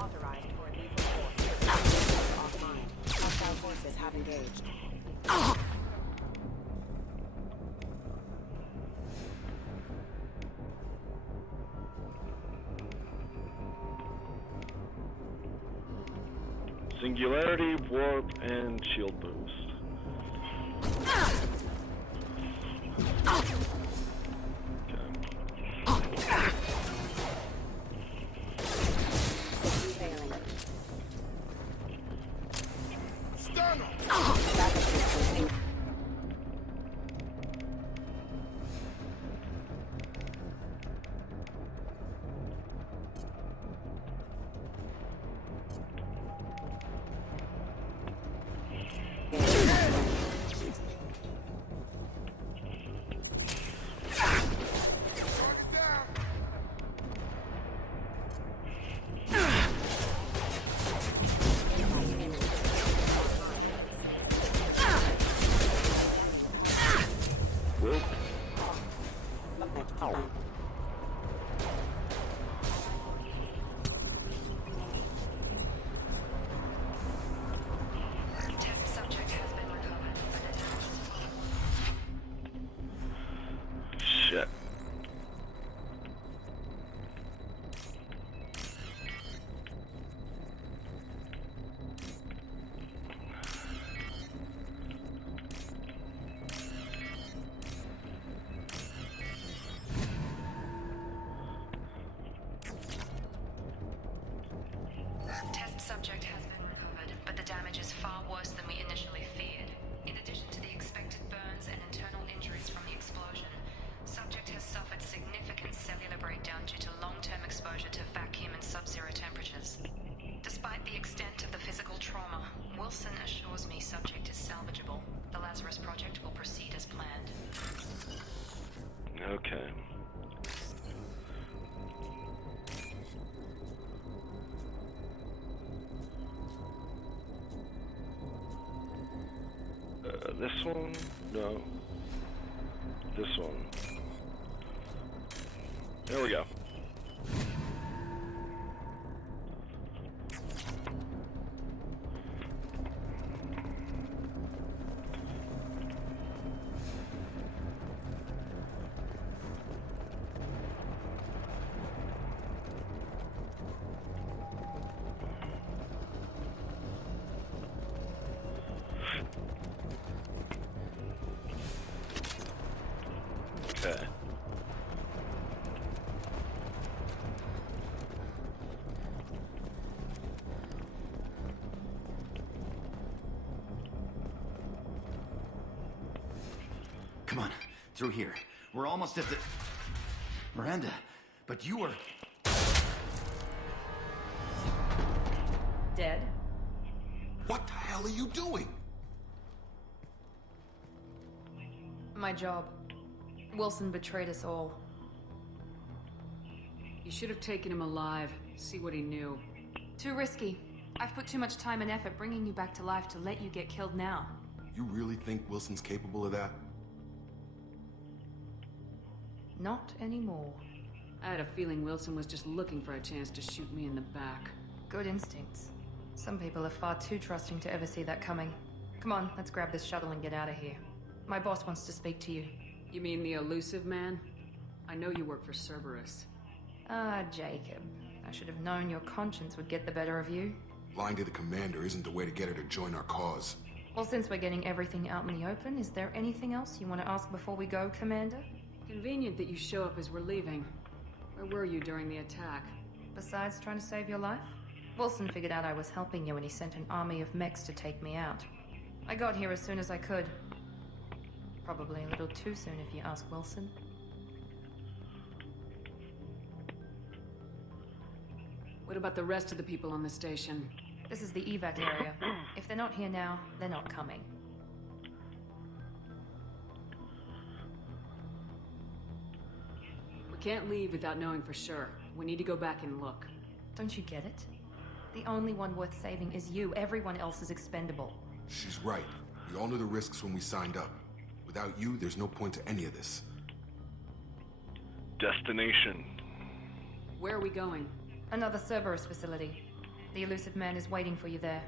Hostile forces have engaged. Singularity, warp, and shield boost. Test subject has been recovered. Shit. Test subject has been recovered, but the damage is far worse than we initially feared. In addition to the expected burns and internal injuries from the explosion, subject has suffered significant cellular breakdown due to long-term exposure to vacuum and sub-zero temperatures. Despite the extent of the physical trauma, Wilson assures me subject is salvageable. The Lazarus Project will proceed as planned. Okay. This one? No. This one. There we go. Okay. Come on, through here. We're almost at the... Miranda, but you were... Dead? What the hell are you doing? My job. Wilson betrayed us all. You should have taken him alive. See what he knew. Too risky. I've put too much time and effort bringing you back to life to let you get killed now. You really think Wilson's capable of that? Not anymore. I had a feeling Wilson was just looking for a chance to shoot me in the back. Good instincts. Some people are far too trusting to ever see that coming. Come on, let's grab this shuttle and get out of here. My boss wants to speak to you. You mean the elusive man? I know you work for Cerberus. Ah, Jacob. I should have known your conscience would get the better of you. Lying to the commander isn't the way to get her to join our cause. Well, since we're getting everything out in the open, is there anything else you want to ask before we go, Commander? Convenient that you show up as we're leaving. Where were you during the attack? Besides trying to save your life? Wilson figured out I was helping you and he sent an army of mechs to take me out. I got here as soon as I could. Probably a little too soon if you ask Wilson. What about the rest of the people on the station? This is the evac area. If they're not here now, they're not coming. We can't leave without knowing for sure. We need to go back and look. Don't you get it? The only one worth saving is you. Everyone else is expendable. She's right. We all knew the risks when we signed up. Without you, there's no point to any of this. Destination. Where are we going? Another Cerberus facility. The elusive man is waiting for you there.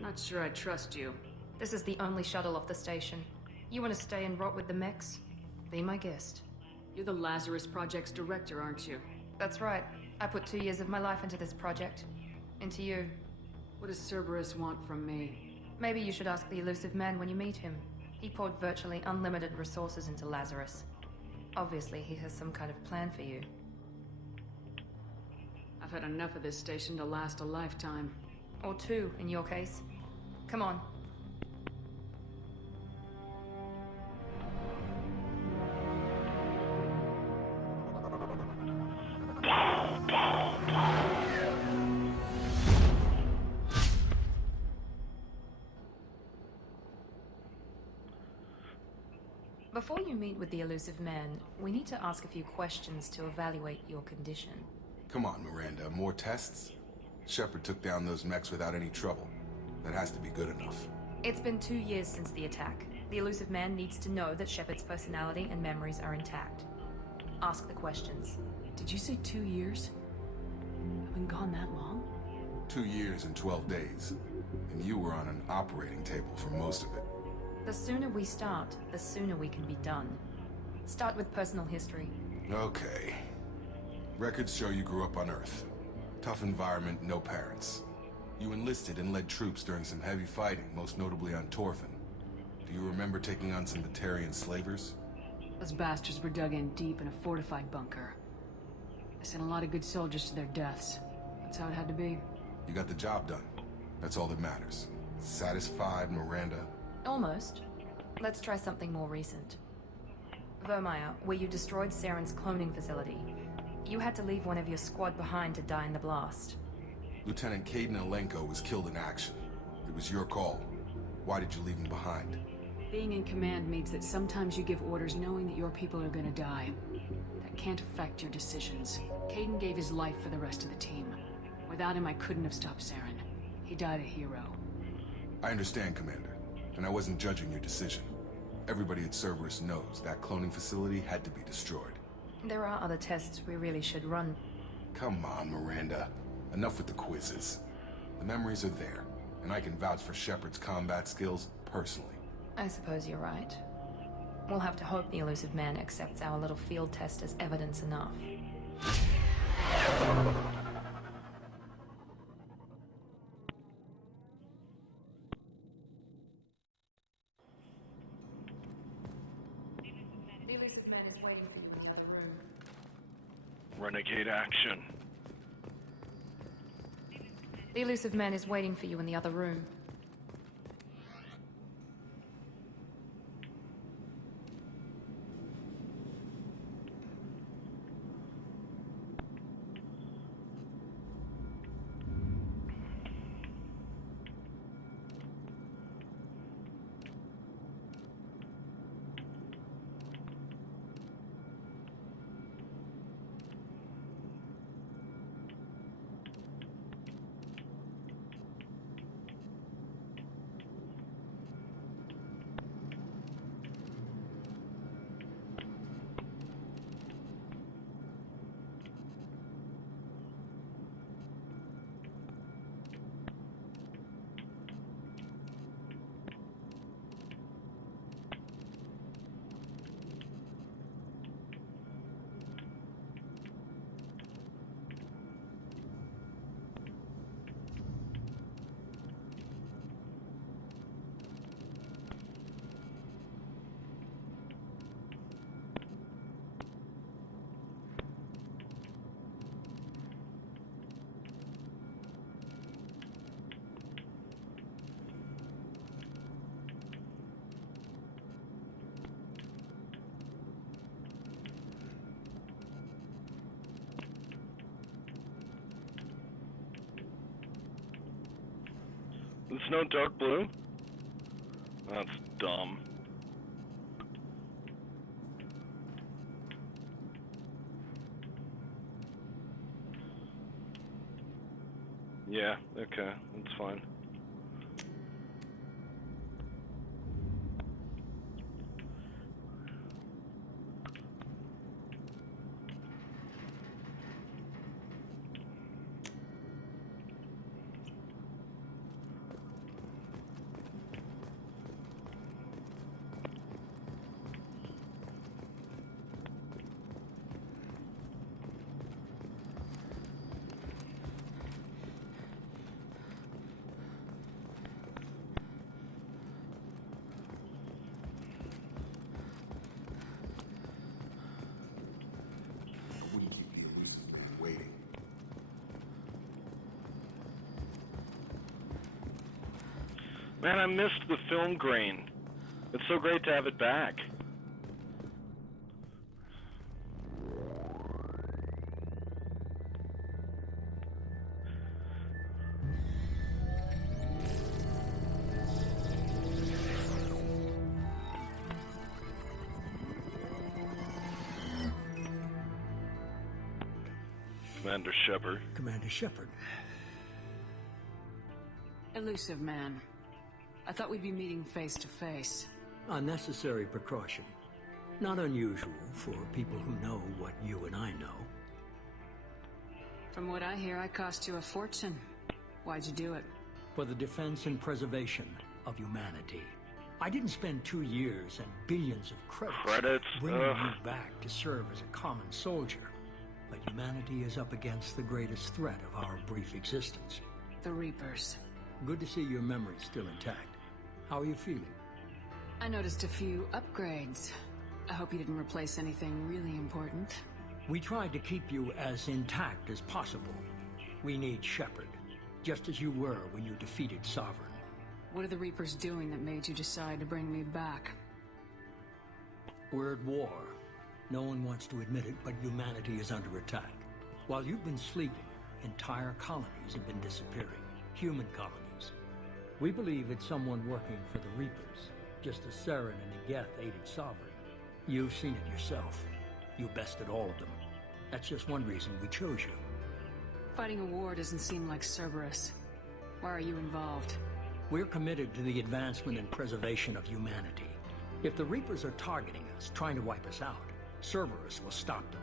Not sure I trust you. This is the only shuttle off the station. You want to stay and rot with the mechs? Be my guest. You're the Lazarus Project's director, aren't you? That's right. I put 2 years of my life into this project. Into you. What does Cerberus want from me? Maybe you should ask the Elusive Man when you meet him. He poured virtually unlimited resources into Lazarus. Obviously, he has some kind of plan for you. I've had enough of this station to last a lifetime. Or 2, in your case. Come on. Before you meet with the Elusive Man, we need to ask a few questions to evaluate your condition. Come on, Miranda, more tests? Shepard took down those mechs without any trouble. That has to be good enough. It's been 2 years since the attack. The Elusive Man needs to know that Shepard's personality and memories are intact. Ask the questions. Did you say 2 years? I've been gone that long? 2 years and 12 days. And you were on an operating table for most of it. The sooner we start, the sooner we can be done. Start with personal history. Okay. Records show you grew up on Earth. Tough environment, no parents. You enlisted and led troops during some heavy fighting, most notably on Torfin. Do you remember taking on some Batarian slavers? Those bastards were dug in deep in a fortified bunker. I sent a lot of good soldiers to their deaths. That's how it had to be. You got the job done. That's all that matters. Satisfied, Miranda? Almost. Let's try something more recent. Vermeer, where you destroyed Saren's cloning facility. You had to leave one of your squad behind to die in the blast. Lieutenant Kaidan Alenko was killed in action. It was your call. Why did you leave him behind? Being in command means that sometimes you give orders knowing that your people are gonna die. That can't affect your decisions. Kaidan gave his life for the rest of the team. Without him, I couldn't have stopped Saren. He died a hero. I understand, Commander. And I wasn't judging your decision. Everybody at Cerberus knows that cloning facility had to be destroyed. There are other tests we really should run. Come on, Miranda. Enough with the quizzes. The memories are there, and I can vouch for Shepard's combat skills personally. I suppose you're right. We'll have to hope the Elusive Man accepts our little field test as evidence enough. Renegade action. The Elusive Man is waiting for you in the other room. There's no dark blue? That's dumb. Yeah, okay, that's fine. Man, I missed the film grain. It's so great to have it back. Commander Shepard. Commander Shepard. Elusive man. I thought we'd be meeting face to face. Unnecessary precaution. Not unusual for people who know what you and I know. From what I hear, I cost you a fortune. Why'd you do it? For the defense and preservation of humanity. I didn't spend 2 years and billions of credits bringing you back to serve as a common soldier. But humanity is up against the greatest threat of our brief existence. The Reapers. Good to see your memory's still intact. How are you feeling? I noticed a few upgrades. I hope you didn't replace anything really important. We tried to keep you as intact as possible. We need Shepard, just as you were when you defeated Sovereign. What are the Reapers doing that made you decide to bring me back? We're at war. No one wants to admit it, but humanity is under attack. While you've been sleeping, entire colonies have been disappearing. Human colonies. We believe it's someone working for the Reapers, just as Saren and Negeth aided Sovereign. You've seen it yourself. You bested all of them. That's just one reason we chose you. Fighting a war doesn't seem like Cerberus. Why are you involved? We're committed to the advancement and preservation of humanity. If the Reapers are targeting us, trying to wipe us out, Cerberus will stop them.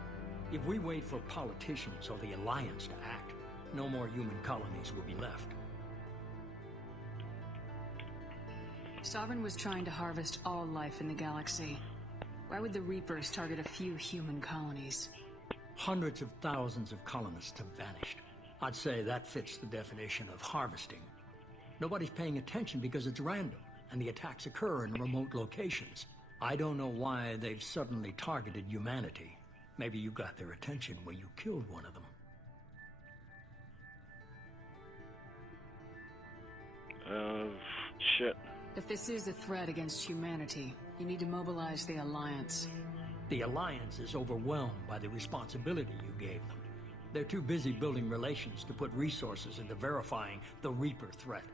If we wait for politicians or the Alliance to act, no more human colonies will be left. Sovereign was trying to harvest all life in the galaxy. Why would the Reapers target a few human colonies? Hundreds of thousands of colonists have vanished. I'd say that fits the definition of harvesting. Nobody's paying attention because it's random, and the attacks occur in remote locations. I don't know why they've suddenly targeted humanity. Maybe you got their attention when you killed one of them. Shit. If this is a threat against humanity, you need to mobilize the Alliance. The Alliance is overwhelmed by the responsibility you gave them. They're too busy building relations to put resources into verifying the Reaper threat.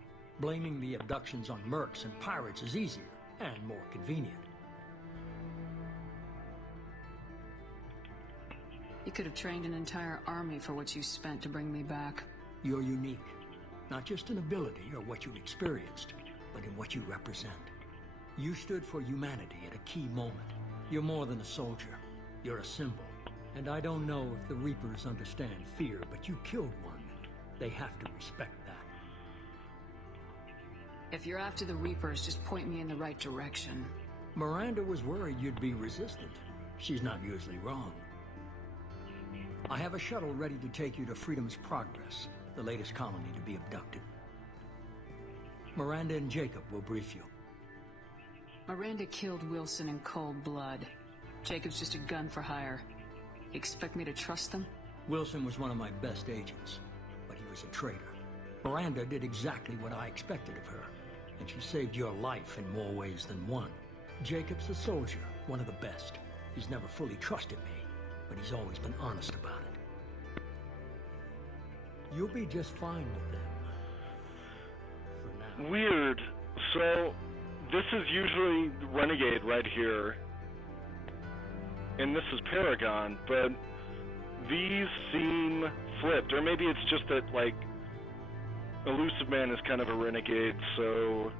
Blaming the abductions on mercs and pirates is easier and more convenient. You could have trained an entire army for what you spent to bring me back. You're unique. Not just in ability or what you experienced, but in what you represent. You stood for humanity at a key moment. You're more than a soldier. You're a symbol. And I don't know if the Reapers understand fear, but you killed one. They have to respect that. If you're after the Reapers, just point me in the right direction. Miranda was worried you'd be resistant. She's not usually wrong. I have a shuttle ready to take you to Freedom's Progress, the latest colony to be abducted. Miranda and Jacob will brief you. Miranda killed Wilson in cold blood. Jacob's just a gun for hire. You expect me to trust them? Wilson was one of my best agents, but he was a traitor. Miranda did exactly what I expected of her, and she saved your life in more ways than one. Jacob's a soldier, one of the best. He's never fully trusted me, but he's always been honest about it. You'll be just fine with them. For now. Weird. So, this is usually Renegade right here, and this is Paragon, but these seem flipped. Or maybe it's just that, like, Elusive Man is kind of a renegade, so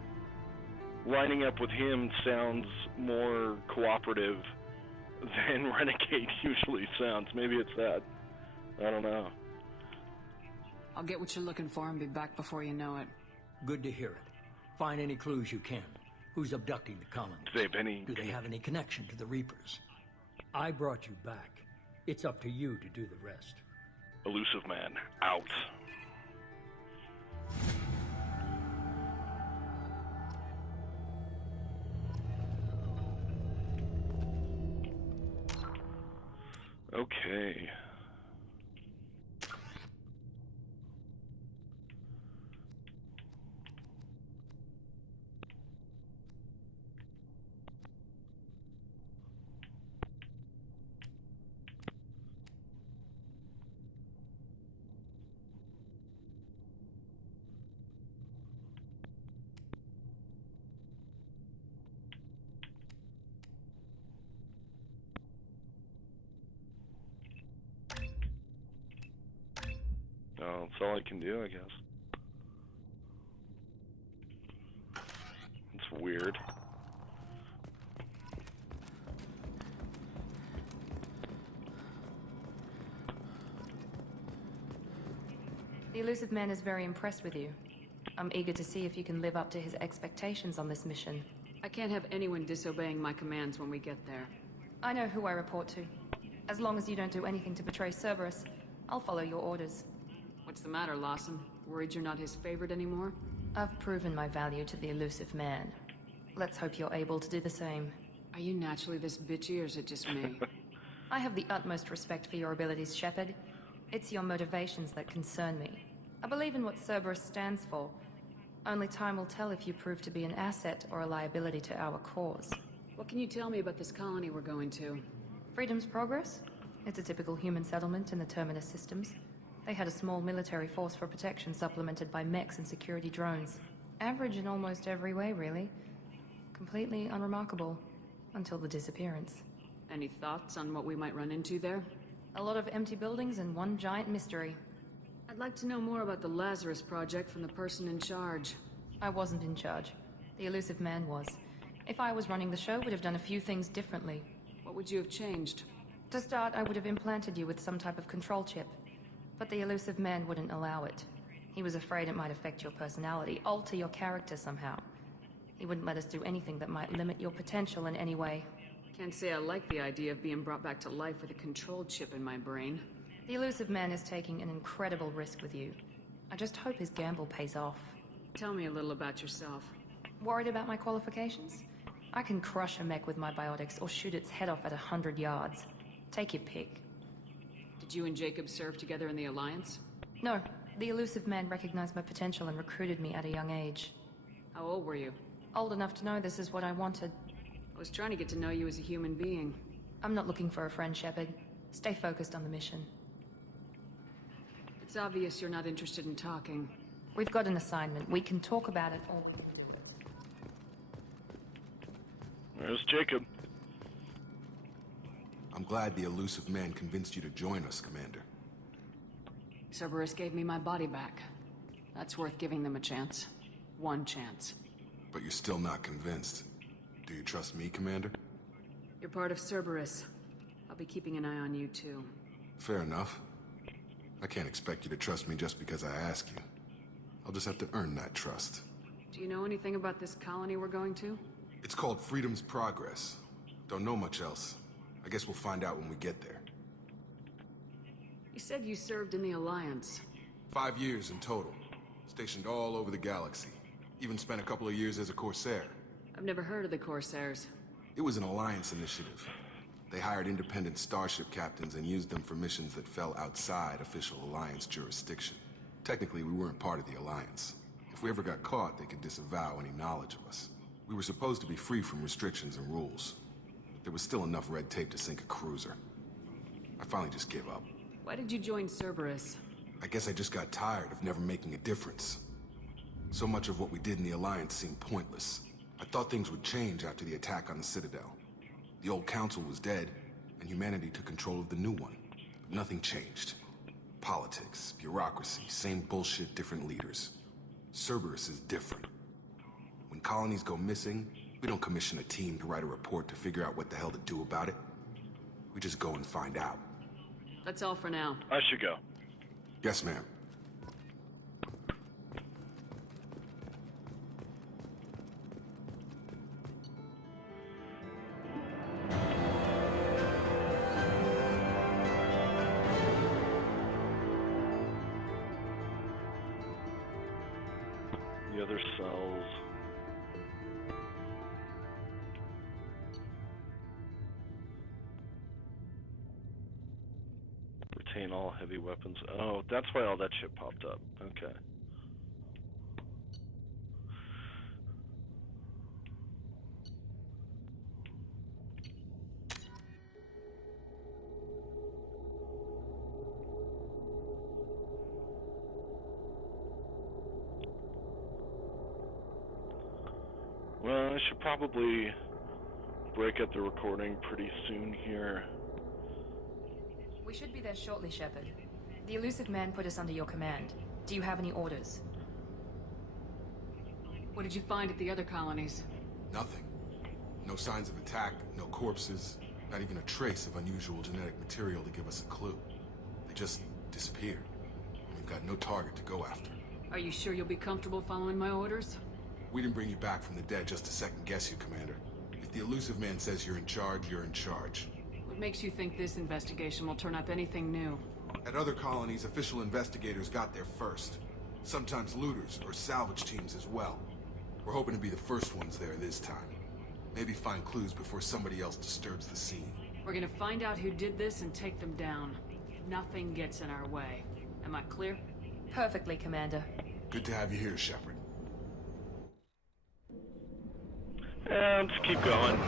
lining up with him sounds more cooperative than Renegade usually sounds. Maybe it's that. I don't know. I'll get what you're looking for and be back before you know it. Good to hear it. Find any clues you can. Who's abducting the colony? Do they have any connection to the Reapers? I brought you back. It's up to you to do the rest. Elusive Man, out. Okay. That's all I can do, I guess. It's weird. The Illusive Man is very impressed with you. I'm eager to see if you can live up to his expectations on this mission. I can't have anyone disobeying my commands when we get there. I know who I report to. As long as you don't do anything to betray Cerberus, I'll follow your orders. What's the matter, Lawson? Worried you're not his favorite anymore? I've proven my value to the Illusive Man. Let's hope you're able to do the same. Are you naturally this bitchy, or is it just me? I have the utmost respect for your abilities, Shepard. It's your motivations that concern me. I believe in what Cerberus stands for. Only time will tell if you prove to be an asset or a liability to our cause. What can you tell me about this colony we're going to? Freedom's Progress? It's a typical human settlement in the Terminus systems. They had a small military force for protection supplemented by mechs and security drones. Average in almost every way, really. Completely unremarkable. Until the disappearance. Any thoughts on what we might run into there? A lot of empty buildings and one giant mystery. I'd like to know more about the Lazarus Project from the person in charge. I wasn't in charge. The Illusive Man was. If I was running the show, would have done a few things differently. What would you have changed? To start, I would have implanted you with some type of control chip. But the Illusive Man wouldn't allow it. He was afraid it might affect your personality, alter your character somehow. He wouldn't let us do anything that might limit your potential in any way. Can't say I like the idea of being brought back to life with a control chip in my brain. The Illusive Man is taking an incredible risk with you. I just hope his gamble pays off. Tell me a little about yourself. Worried about my qualifications? I can crush a mech with my biotics or shoot its head off at 100 yards. Take your pick. Did you and Jacob serve together in the Alliance? No. The Illusive Man recognized my potential and recruited me at a young age. How old were you? Old enough to know this is what I wanted. I was trying to get to know you as a human being. I'm not looking for a friend, Shepard. Stay focused on the mission. It's obvious you're not interested in talking. We've got an assignment. We can talk about it or we can do it. There's Jacob. I'm glad the Illusive Man convinced you to join us, Commander. Cerberus gave me my body back. That's worth giving them a chance. One chance. But you're still not convinced. Do you trust me, Commander? You're part of Cerberus. I'll be keeping an eye on you, too. Fair enough. I can't expect you to trust me just because I ask you. I'll just have to earn that trust. Do you know anything about this colony we're going to? It's called Freedom's Progress. Don't know much else. I guess we'll find out when we get there. You said you served in the Alliance. 5 years in total. Stationed all over the galaxy. Even spent a couple of years as a Corsair. I've never heard of the Corsairs. It was an Alliance initiative. They hired independent starship captains and used them for missions that fell outside official Alliance jurisdiction. Technically, we weren't part of the Alliance. If we ever got caught, they could disavow any knowledge of us. We were supposed to be free from restrictions and rules. But there was still enough red tape to sink a cruiser. I finally just gave up. Why did you join Cerberus? I guess I just got tired of never making a difference. So much of what we did in the Alliance seemed pointless. I thought things would change after the attack on the Citadel. The old council was dead, and humanity took control of the new one. But nothing changed. Politics, bureaucracy, same bullshit, different leaders. Cerberus is different. When colonies go missing, we don't commission a team to write a report to figure out what the hell to do about it. We just go and find out. That's all for now. I should go. Yes, ma'am. The other cells. Retain all heavy weapons. Oh, that's why all that shit popped up. Okay. Well, I should probably break up the recording pretty soon here. We should be there shortly, Shepard. The The elusive man put us under your command. Do you have any orders? What did you find at the other colonies? Nothing. No signs of attack, no corpses, not even a trace of unusual genetic material to give us a clue. They just disappeared. And we've got no target to go after. Are you sure you'll be comfortable following my orders? We didn't bring you back from the dead just to second guess you, Commander. If the elusive man says you're in charge, you're in charge. What makes you think this investigation will turn up anything new? At other colonies, official investigators got there first. Sometimes looters or salvage teams as well. We're hoping to be the first ones there this time. Maybe find clues before somebody else disturbs the scene. We're gonna find out who did this and take them down. Nothing gets in our way. Am I clear? Perfectly, Commander. Good to have you here, Shepard. And just keep going.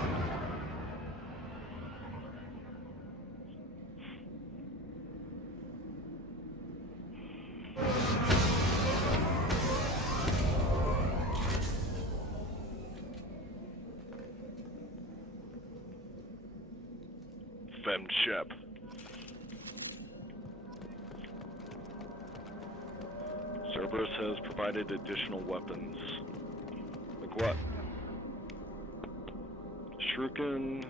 FemShep. Cerberus has provided additional weapons. Like what? Shuriken.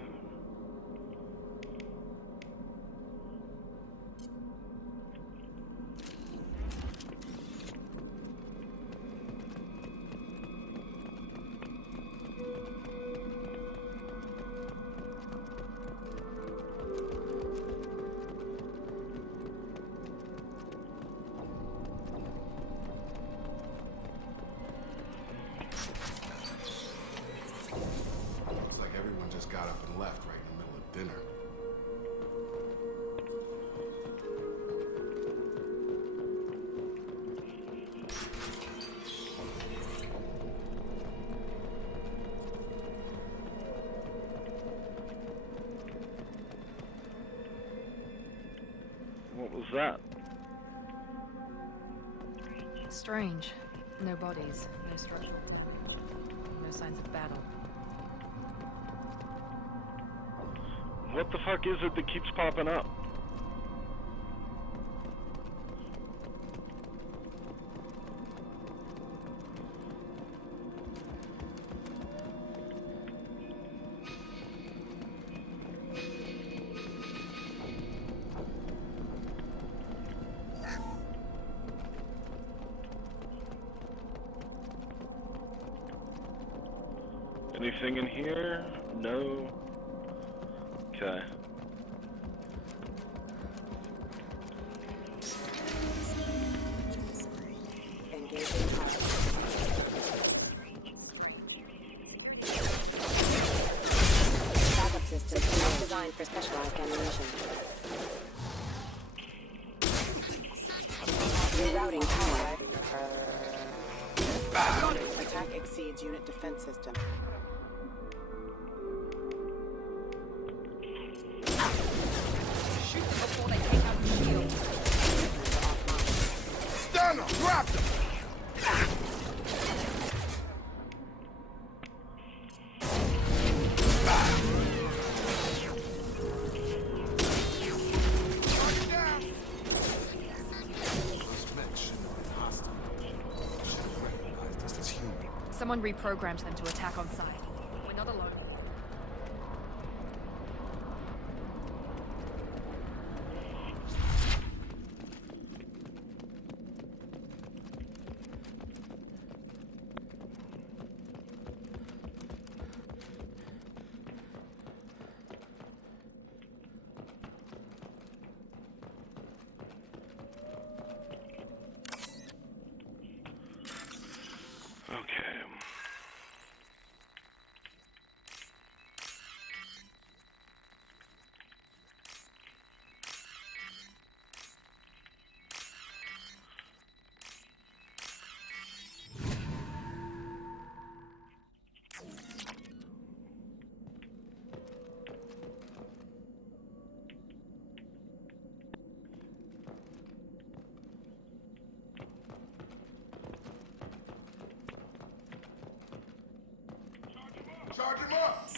Looks like everyone just got up and left right in the middle of dinner. What was that? Strange. No bodies, no structure. No signs of battle. What the fuck is it that keeps popping up? Anything in here? No. Okay. Engaging target. Backup system not designed for specialized ammunition. Rerouting power. Attack exceeds unit defense system. Shoot them before they take out the shield. Stun him! Grab them! Someone reprogrammed them to attack on sight. We're not alone. Okay. Charge him up!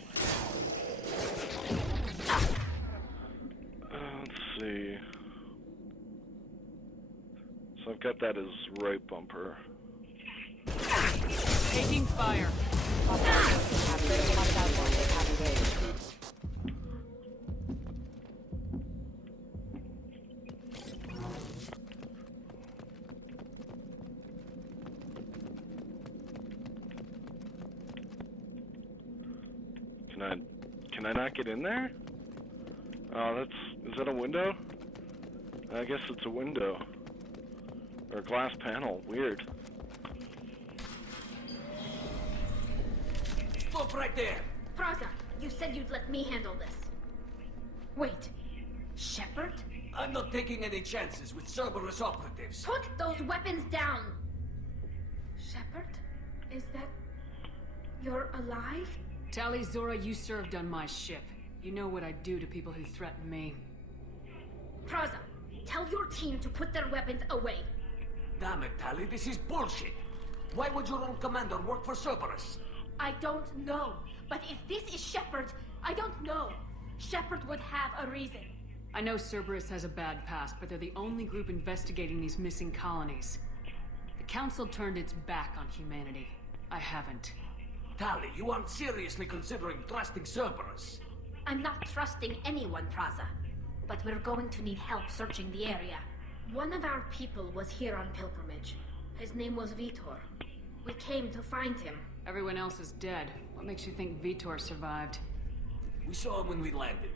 Let's see. I've got that as right bumper. Taking fire. Can I not get in there? Oh, is that a window? I guess it's a window. Or a glass panel. Weird. Stop right there! Praza, you said you'd let me handle this. Wait. Shepard? I'm not taking any chances with Cerberus operatives. Put those weapons down! Shepard? Is that... You're alive? Tali, Zora, you served on my ship. You know what I do to people who threaten me. Praza, tell your team to put their weapons away. Damn it, Tali, this is bullshit. Why would your own commander work for Cerberus? I don't know. But if this is Shepard, I don't know. Shepard would have a reason. I know Cerberus has a bad past, but they're the only group investigating these missing colonies. The Council turned its back on humanity. I haven't. Tali, you aren't seriously considering trusting Cerberus. I'm not trusting anyone, Praza. But we're going to need help searching the area. One of our people was here on pilgrimage. His name was Vitor. We came to find him. Everyone else is dead. What makes you think Vitor survived? We saw him when we landed.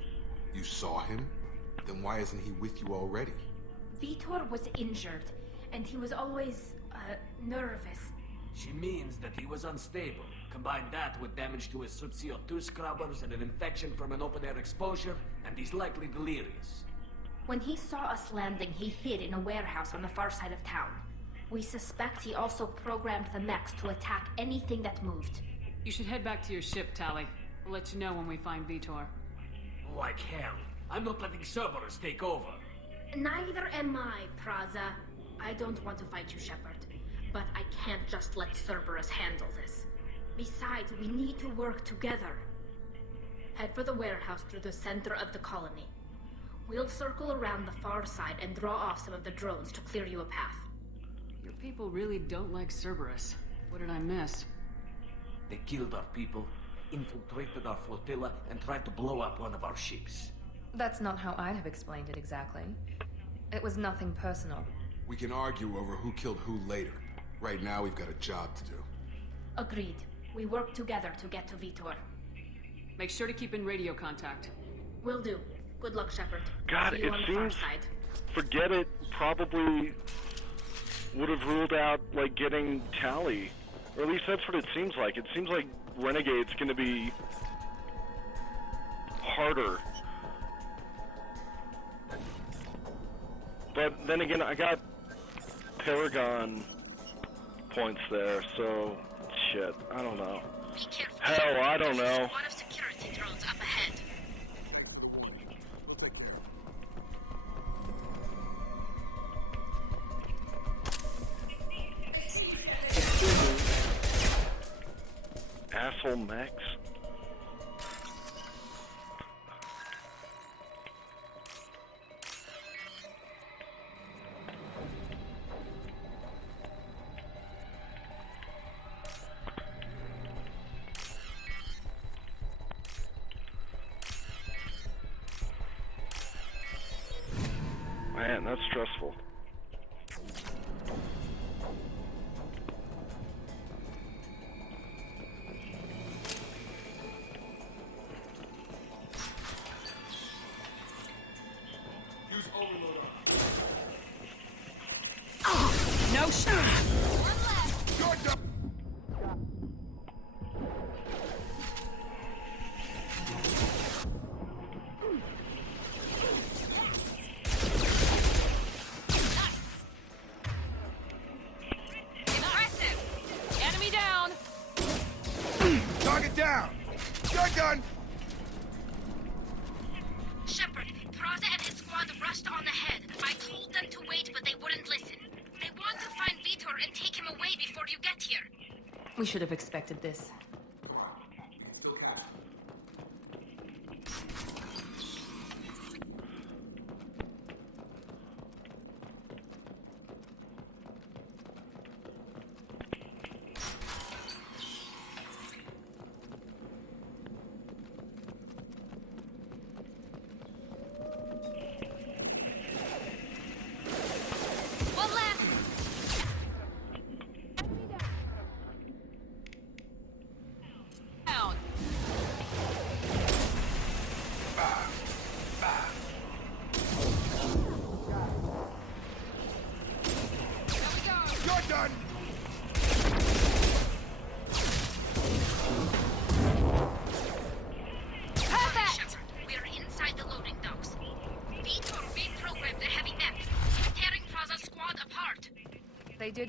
You saw him? Then why isn't he with you already? Vitor was injured, and he was always, nervous. She means that he was unstable. Combine that with damage to his Sub-CO2 scrubbers and an infection from an open-air exposure, and he's likely delirious. When he saw us landing, he hid in a warehouse on the far side of town. We suspect he also programmed the mechs to attack anything that moved. You should head back to your ship, Tali. We'll let you know when we find Vitor. Like hell. I'm not letting Cerberus take over. Neither am I, Praza. I don't want to fight you, Shepard. But I can't just let Cerberus handle this. Besides, we need to work together. Head for the warehouse through the center of the colony. We'll circle around the far side and draw off some of the drones to clear you a path. Your people really don't like Cerberus. What did I miss? They killed our people, infiltrated our flotilla, and tried to blow up one of our ships. That's not how I'd have explained it exactly. It was nothing personal. We can argue over who killed who later. Right now, we've got a job to do. Agreed. We work together to get to Vitor. Make sure to keep in radio contact. Will do. Good luck, Shepard. God, See you it on the far seems... side. Forget it. Probably would have ruled out, like, getting Tali. Or at least that's what it seems like. It seems like Renegade's gonna be harder. But then again, I got Paragon points there, so shit, I don't know. Be careful. Hell, I don't know. There's a lot of security drones up ahead. Asshole mechs. Man, that's stressful. No shot! Impressive! Enemy down! Target down! Shotgun! Shepard, Praza and his squad rushed on ahead. I told them to wait, but they wouldn't listen. They want to find Vitor and take him away before you get here. We should have expected this.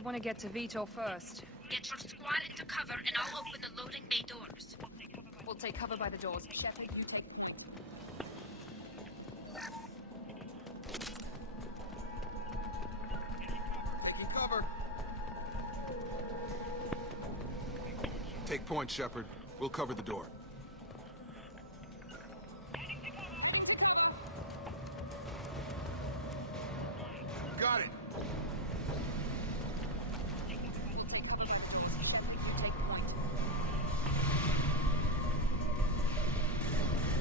You'd want to get to Vito first. Get your squad into cover and I'll open the loading bay doors. We'll take cover by the doors. Shepard, you take... Taking cover. Take point, Shepard. We'll cover the door. Got it.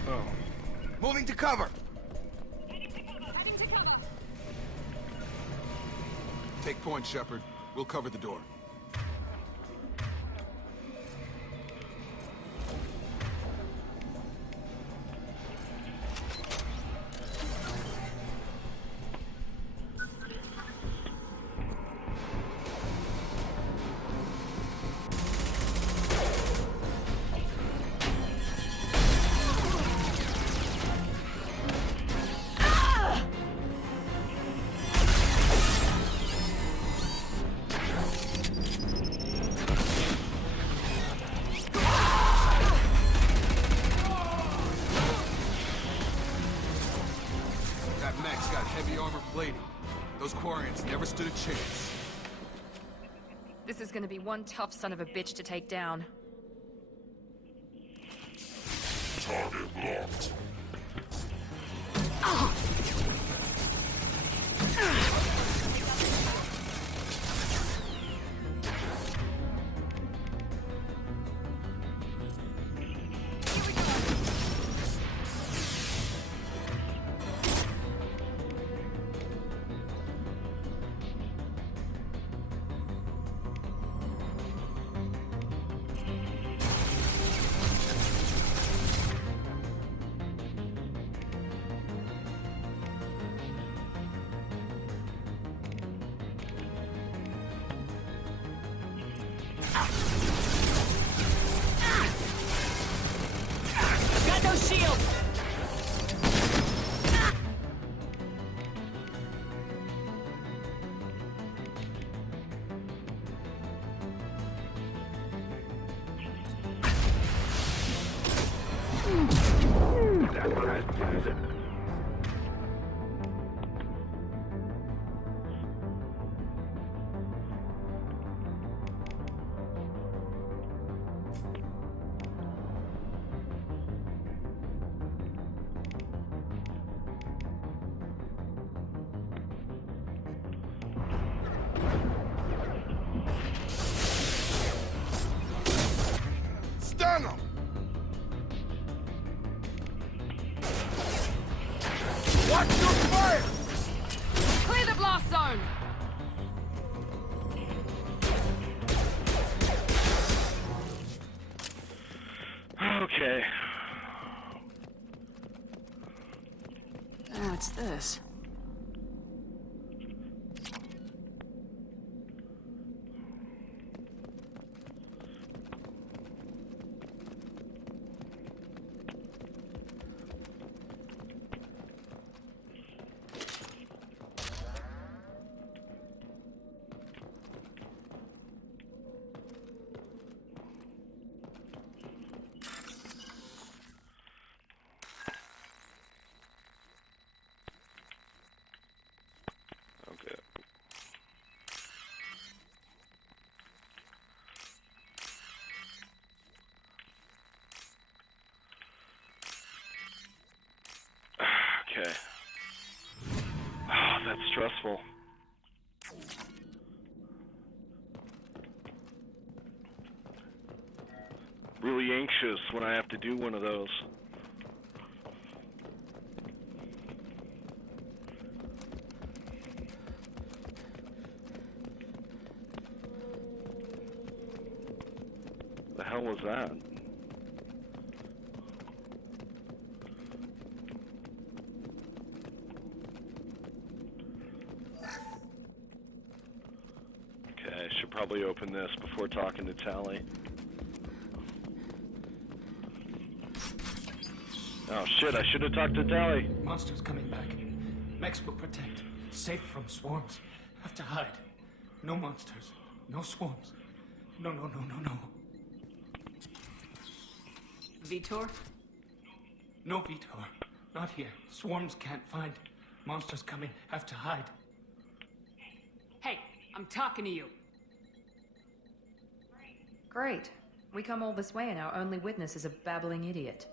Oh. Moving to cover. Heading to cover. Take point, Shepard. We'll cover the door. Those Quarians never stood a chance. This is gonna be one tough son of a bitch to take down. Target locked. Got no shield! Stun him! Watch your fire! Clear the blast zone! Okay. What's this? Okay. Okay. Oh, that's stressful. Really anxious when I have to do one of those. The hell was that? Okay, I should probably open this before talking to Tali. Oh shit, I should have talked to Tali. Monsters coming back. Mex will protect. Safe from swarms. Have to hide. No monsters. No swarms. No. Vitor? No, Vitor. Not here. Swarms can't find. Monsters coming. Have to hide. Hey, I'm talking to you. Great. We come all this way and our only witness is a babbling idiot.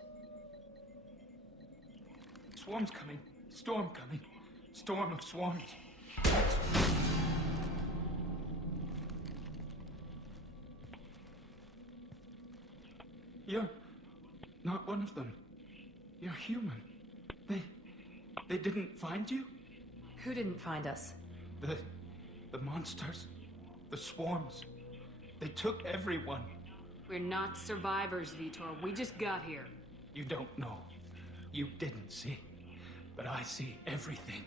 Swarms coming. Storm coming. Storm of swarms. You're not one of them. You're human. They didn't find you? Who didn't find us? The monsters. The swarms. They took everyone. We're not survivors, Vitor. We just got here. You don't know. You didn't see. But I see everything.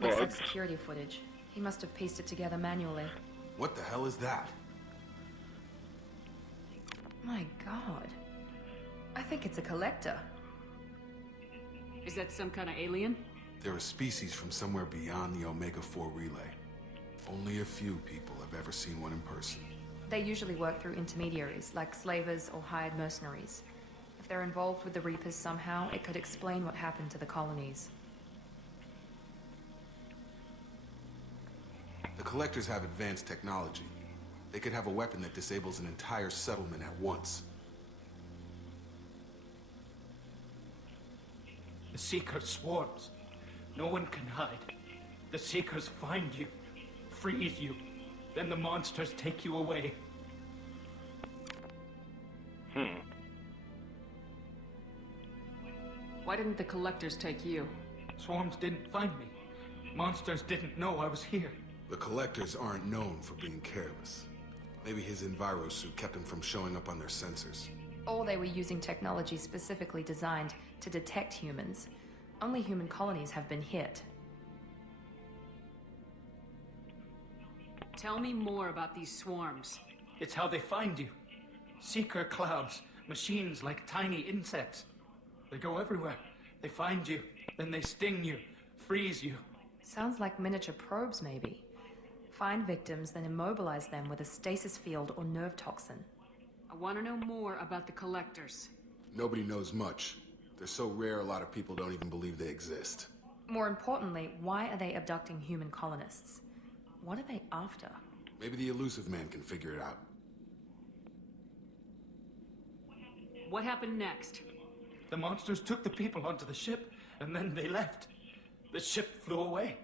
Looks like security footage. He must have pieced it together manually. What the hell is that? My god. I think it's a collector. Is that some kind of alien? They're a species from somewhere beyond the Omega-4 relay. Only a few people have ever seen one in person. They usually work through intermediaries, like slavers or hired mercenaries. If they're involved with the Reapers somehow, it could explain what happened to the colonies. The Collectors have advanced technology. They could have a weapon that disables an entire settlement at once. The Seeker swarms. No one can hide. The Seekers find you, freeze you, then the monsters take you away. Why didn't the Collectors take you? Swarms didn't find me. Monsters didn't know I was here. The Collectors aren't known for being careless. Maybe his Enviro suit kept him from showing up on their sensors. Or they were using technology specifically designed to detect humans. Only human colonies have been hit. Tell me more about these swarms. It's how they find you. Seeker clouds, machines like tiny insects. They go everywhere. They find you, then they sting you, freeze you. Sounds like miniature probes, maybe. Find victims, then immobilize them with a stasis field or nerve toxin. I want to know more about the Collectors. Nobody knows much. They're so rare, a lot of people don't even believe they exist. More importantly, why are they abducting human colonists? What are they after? Maybe the Elusive Man can figure it out. What happened next? The monsters took the people onto the ship, and then they left. The ship flew away.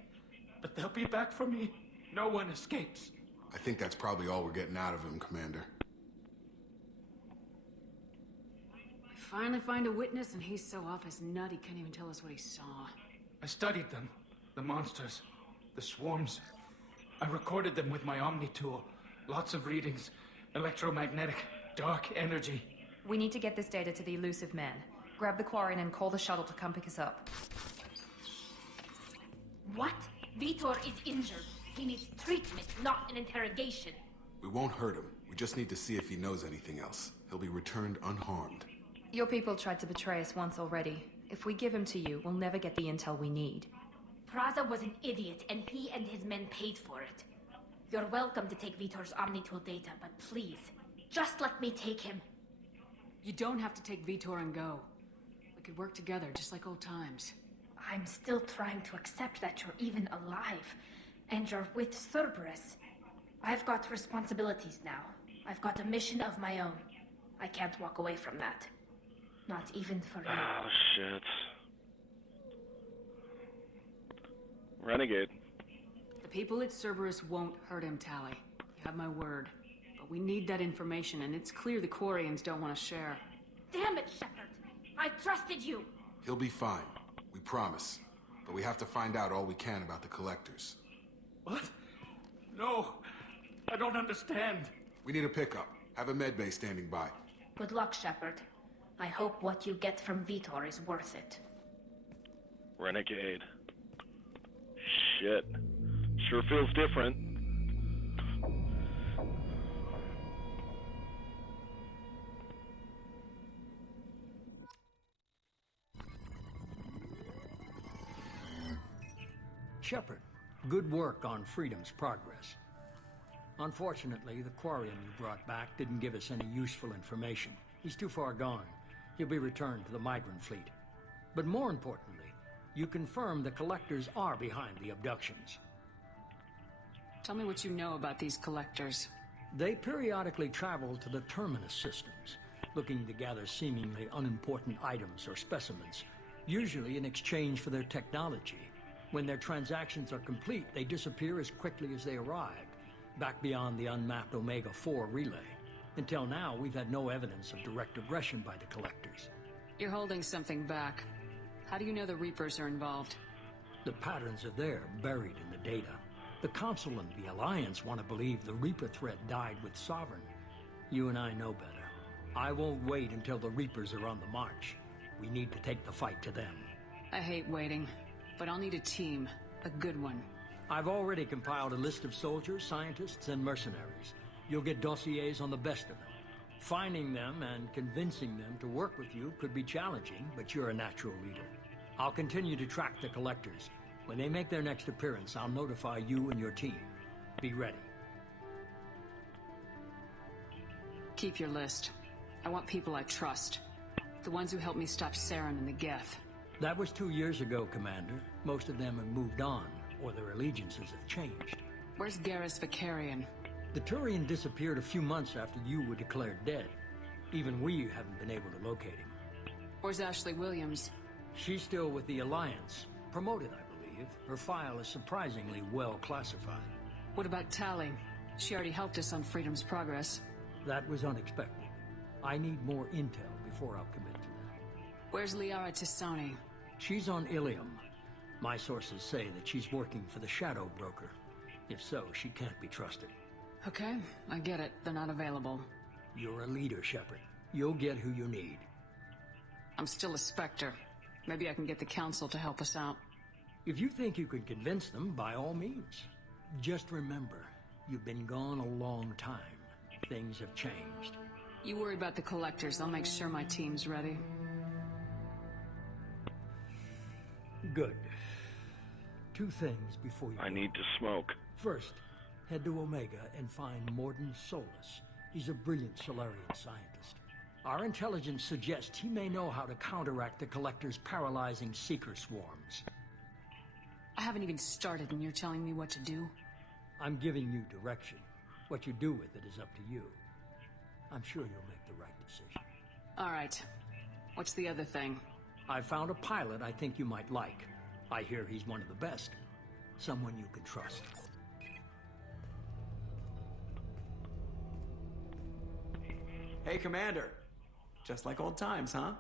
But they'll be back for me. No one escapes. I think that's probably all we're getting out of him, Commander. We finally find a witness, and he's so off his nut he can't even tell us what he saw. I studied them. The monsters. The swarms. I recorded them with my Omni tool. Lots of readings. Electromagnetic. Dark energy. We need to get this data to the Elusive Man. Grab the Quarian and call the shuttle to come pick us up. What? Vitor is injured. He needs treatment, not an interrogation. We won't hurt him. We just need to see if he knows anything else. He'll be returned unharmed. Your people tried to betray us once already. If we give him to you, we'll never get the intel we need. Praza was an idiot, and he and his men paid for it. You're welcome to take Vitor's Omnitool data, but please, just let me take him. You don't have to take Vitor and go. We could work together, just like old times. I'm still trying to accept that you're even alive, and you're with Cerberus. I've got responsibilities now. I've got a mission of my own. I can't walk away from that. Not even for you. Oh, shit. Renegade. The people at Cerberus won't hurt him, Tali. You have my word. But we need that information, and it's clear the Quarians don't want to share. Damn it, Shepard! I trusted you! He'll be fine. We promise. But we have to find out all we can about the Collectors. What? No! I don't understand. We need a pickup. Have a medbay standing by. Good luck, Shepard. I hope what you get from Vitor is worth it. Renegade. Shit. Sure feels different. Shepard, Good work on Freedom's progress. Unfortunately, the Quarian you brought back didn't give us any useful information. He's too far gone. He'll be returned to the Migrant Fleet. But more importantly, you confirmed the Collectors are behind the abductions. Tell me what you know about these Collectors. They periodically travel to the Terminus systems, looking to gather seemingly unimportant items or specimens, usually in exchange for their technology. When their transactions are complete, they disappear as quickly as they arrived, back beyond the unmapped Omega-4 relay. Until now, we've had no evidence of direct aggression by the Collectors. You're holding something back. How do you know the Reapers are involved? The patterns are there, buried in the data. The Council and the Alliance want to believe the Reaper threat died with Sovereign. You and I know better. I won't wait until the Reapers are on the march. We need to take the fight to them. I hate waiting, but I'll need a team. A good one. I've already compiled a list of soldiers, scientists, and mercenaries. You'll get dossiers on the best of them. Finding them and convincing them to work with you could be challenging, but you're a natural leader. I'll continue to track the Collectors. When they make their next appearance, I'll notify you and your team. Be ready. Keep your list. I want people I trust. The ones who helped me stop Saren and the Geth. That was 2 years ago, Commander. Most of them have moved on, or their allegiances have changed. Where's Garrus Vakarian? The Turian disappeared a few months after you were declared dead. Even we haven't been able to locate him. Where's Ashley Williams? She's still with the Alliance. Promoted, I believe. Her file is surprisingly well classified. What about Tali? She already helped us on Freedom's progress. That was unexpected. I need more intel before I'll commit to that. Where's Liara Tisoni? She's on Ilium. My sources say that she's working for the Shadow Broker. If so, she can't be trusted. Okay, I get it. They're not available. You're a leader, Shepard. You'll get who you need. I'm still a Spectre. Maybe I can get the Council to help us out. If you think you can convince them, by all means. Just remember, you've been gone a long time. Things have changed. You worry about the Collectors. I'll make sure my team's ready. Good. 2 things before you I go. need to smoke. First, head to Omega and find Mordin Solus. He's a brilliant Solarian scientist. Our intelligence suggests he may know how to counteract the Collector's paralyzing Seeker swarms. I haven't even started and you're telling me what to do? I'm giving you direction. What you do with it is up to you. I'm sure you'll make the right decision. All right. What's the other thing? I found a pilot I think you might like. I hear he's one of the best. Someone you can trust. Hey, Commander. Just like old times, huh?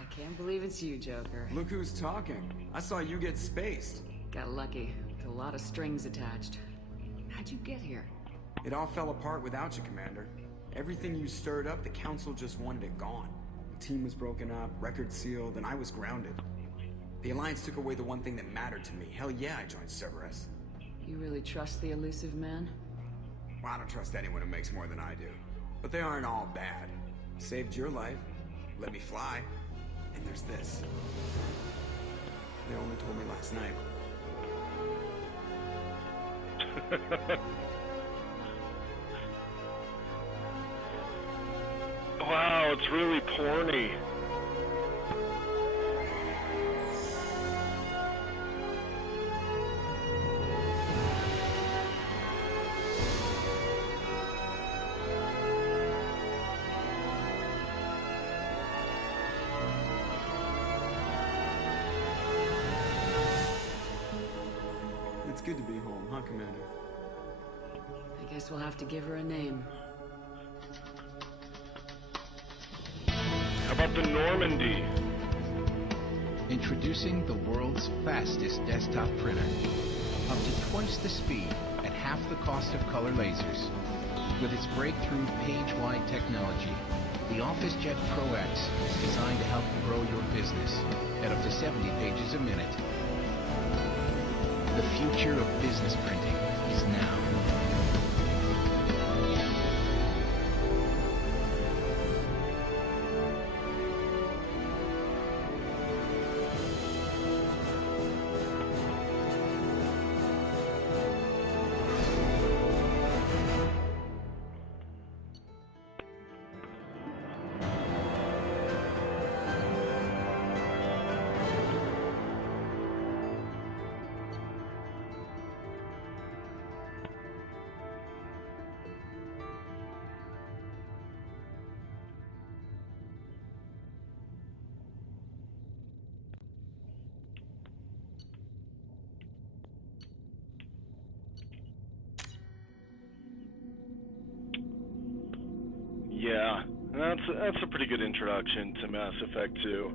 I can't believe it's you, Joker. Look who's talking. I saw you get spaced. Got lucky. With a lot of strings attached. How'd you get here? It all fell apart without you, Commander. Everything you stirred up, the Council just wanted it gone. The team was broken up, record sealed, and I was grounded. The Alliance took away the one thing that mattered to me. Hell yeah, I joined Cerberus. You really trust the elusive man? Well, I don't trust anyone who makes more than I do. But they aren't all bad. Saved your life, let me fly, and there's this. They only told me last night. Wow, it's really porny. It's good to be home, huh, Commander? I guess we'll have to give her a name. How about the Normandy? Introducing the world's fastest desktop printer. Up to twice the speed at half the cost of color lasers. With its breakthrough page-wide technology, the OfficeJet Pro X is designed to help grow your business at up to 70 pages a minute. The future of business printing is now. Yeah, that's a pretty good introduction to Mass Effect 2.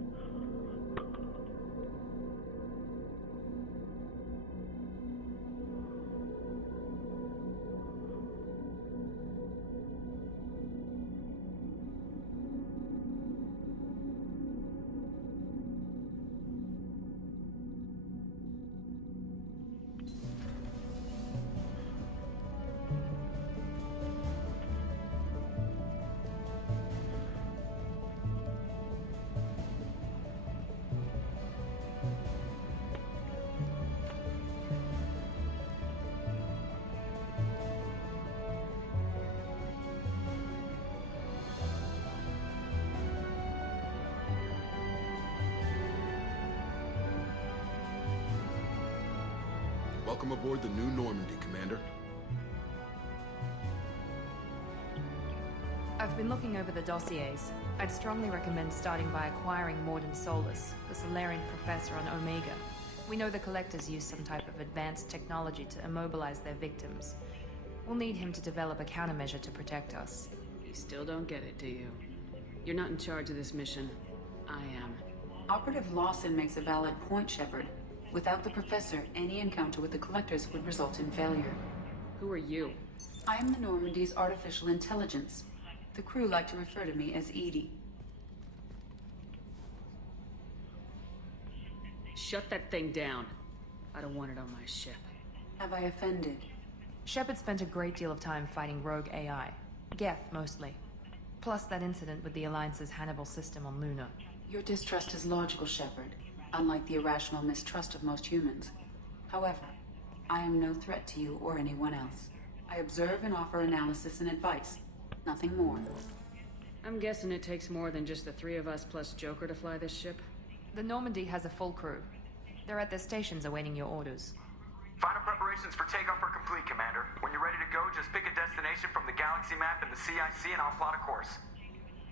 Welcome aboard the New Normandy, Commander. I've been looking over the dossiers. I'd strongly recommend starting by acquiring Mordin Solus, the Solarian professor on Omega. We know the Collectors use some type of advanced technology to immobilize their victims. We'll need him to develop a countermeasure to protect us. You still don't get it, do you? You're not in charge of this mission. I am. Operative Lawson makes a valid point, Shepard. Without the Professor, any encounter with the Collectors would result in failure. Who are you? I am the Normandy's artificial intelligence. The crew like to refer to me as EDI. Shut that thing down. I don't want it on my ship. Have I offended? Shepard spent a great deal of time fighting rogue AI. Geth, mostly. Plus that incident with the Alliance's Hannibal system on Luna. Your distrust is logical, Shepard, unlike the irrational mistrust of most humans. However, I am no threat to you or anyone else. I observe and offer analysis and advice. Nothing more. I'm guessing it takes more than just the three of us plus Joker to fly this ship? The Normandy has a full crew. They're at their stations awaiting your orders. Final preparations for takeoff are complete, Commander. When you're ready to go, just pick a destination from the galaxy map and the CIC and I'll plot a course.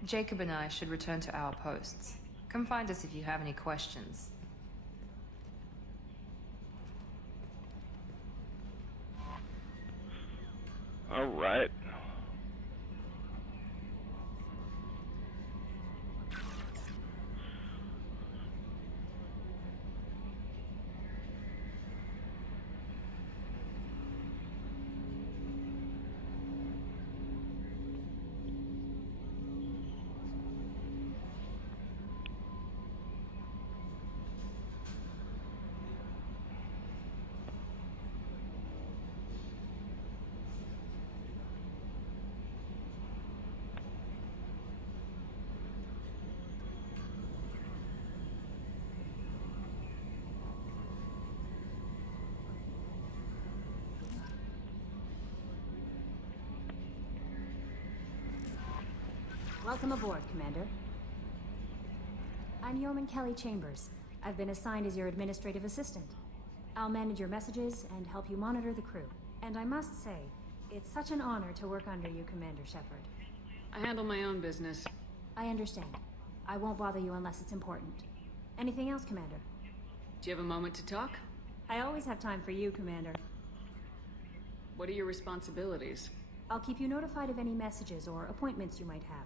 Jacob and I should return to our posts. Come find us if you have any questions. All right. Welcome aboard, Commander. I'm Yeoman Kelly Chambers. I've been assigned as your administrative assistant. I'll manage your messages and help you monitor the crew. And I must say, it's such an honor to work under you, Commander Shepard. I handle my own business. I understand. I won't bother you unless it's important. Anything else, Commander? Do you have a moment to talk? I always have time for you, Commander. What are your responsibilities? I'll keep you notified of any messages or appointments you might have.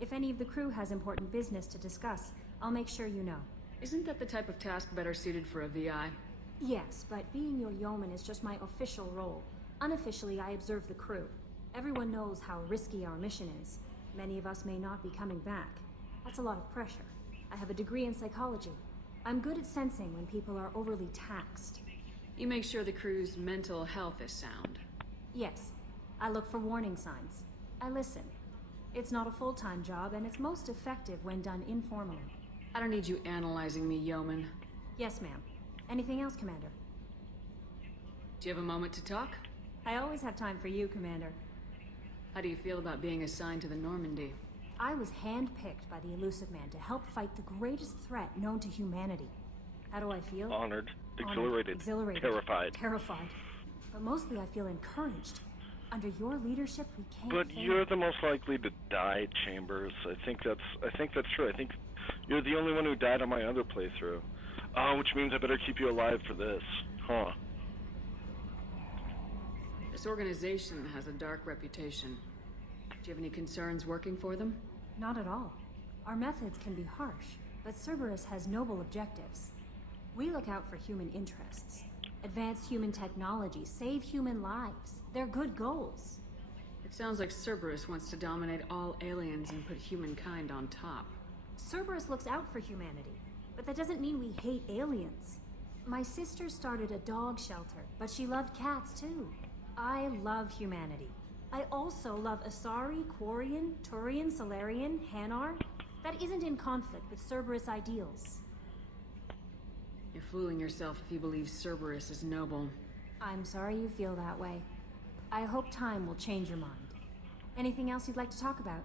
If any of the crew has important business to discuss, I'll make sure you know. Isn't that the type of task better suited for a VI? Yes, but being your yeoman is just my official role. Unofficially, I observe the crew. Everyone knows how risky our mission is. Many of us may not be coming back. That's a lot of pressure. I have a degree in psychology. I'm good at sensing when people are overly taxed. You make sure the crew's mental health is sound. Yes. I look for warning signs. I listen. It's not a full-time job, and it's most effective when done informally. I don't need you analyzing me, yeoman. Yes, ma'am. Anything else, Commander? Do you have a moment to talk? I always have time for you, Commander. How do you feel about being assigned to the Normandy? I was handpicked by the Illusive Man to help fight the greatest threat known to humanity. How do I feel? Honored, exhilarated, terrified. Terrified. But mostly I feel encouraged. Under your leadership, we can't But fail. you're the most likely to die, Chambers. I think that's true. I think you're the only one who died on my other playthrough. Which means I better keep you alive for this. Huh. This organization has a dark reputation. Do you have any concerns working for them? Not at all. Our methods can be harsh, but Cerberus has noble objectives. We look out for human interests. Advance human technology, save human lives. They're good goals. It sounds like Cerberus wants to dominate all aliens and put humankind on top. Cerberus looks out for humanity, but that doesn't mean we hate aliens. My sister started a dog shelter, but she loved cats too. I love humanity. I also love Asari, Quarian, Turian, Salarian, Hanar. That isn't in conflict with Cerberus ideals. You're fooling yourself if you believe Cerberus is noble. I'm sorry you feel that way. I hope time will change your mind. Anything else you'd like to talk about?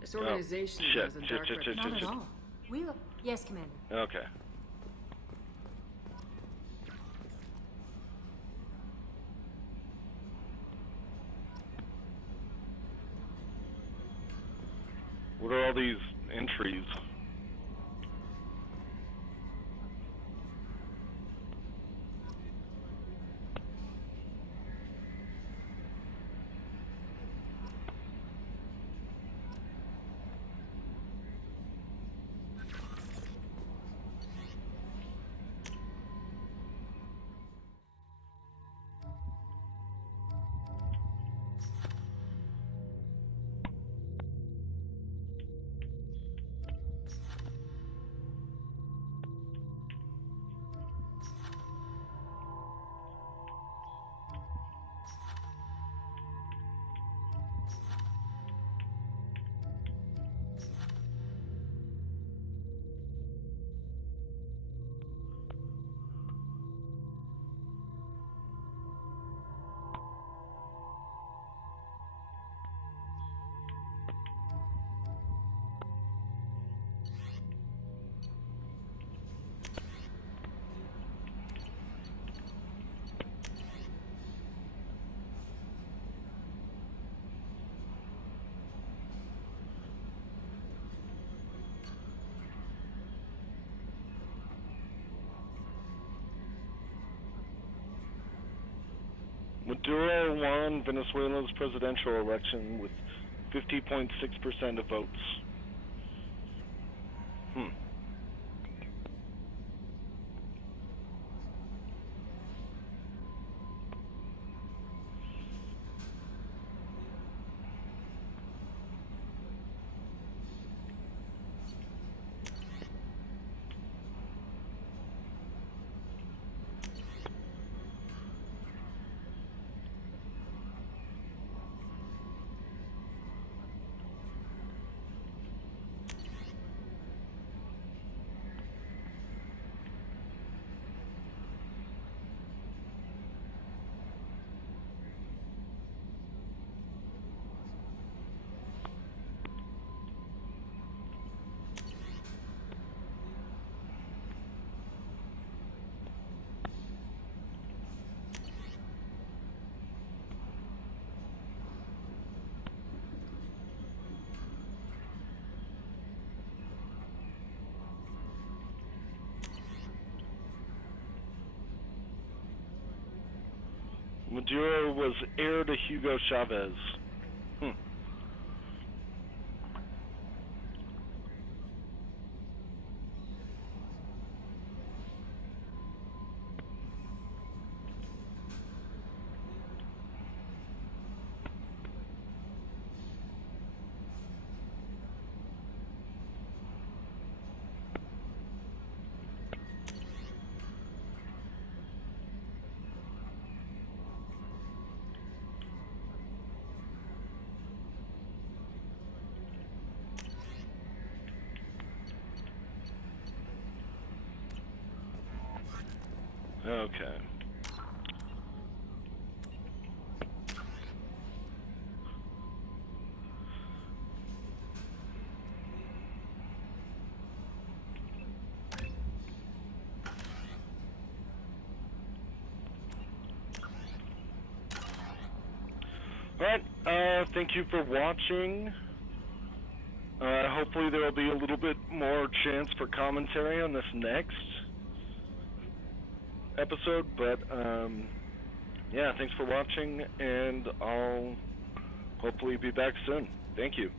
This organization has a dark record. Not at all. We look... Yes, Commander. Okay. What are all these entries? Maduro won Venezuela's presidential election with 50.6% of votes. Maduro was heir to Hugo Chavez. Okay. Alright, thank you for watching. Hopefully there will be a little bit more chance for commentary on this next episode, but yeah, thanks for watching, and I'll hopefully be back soon. Thank you.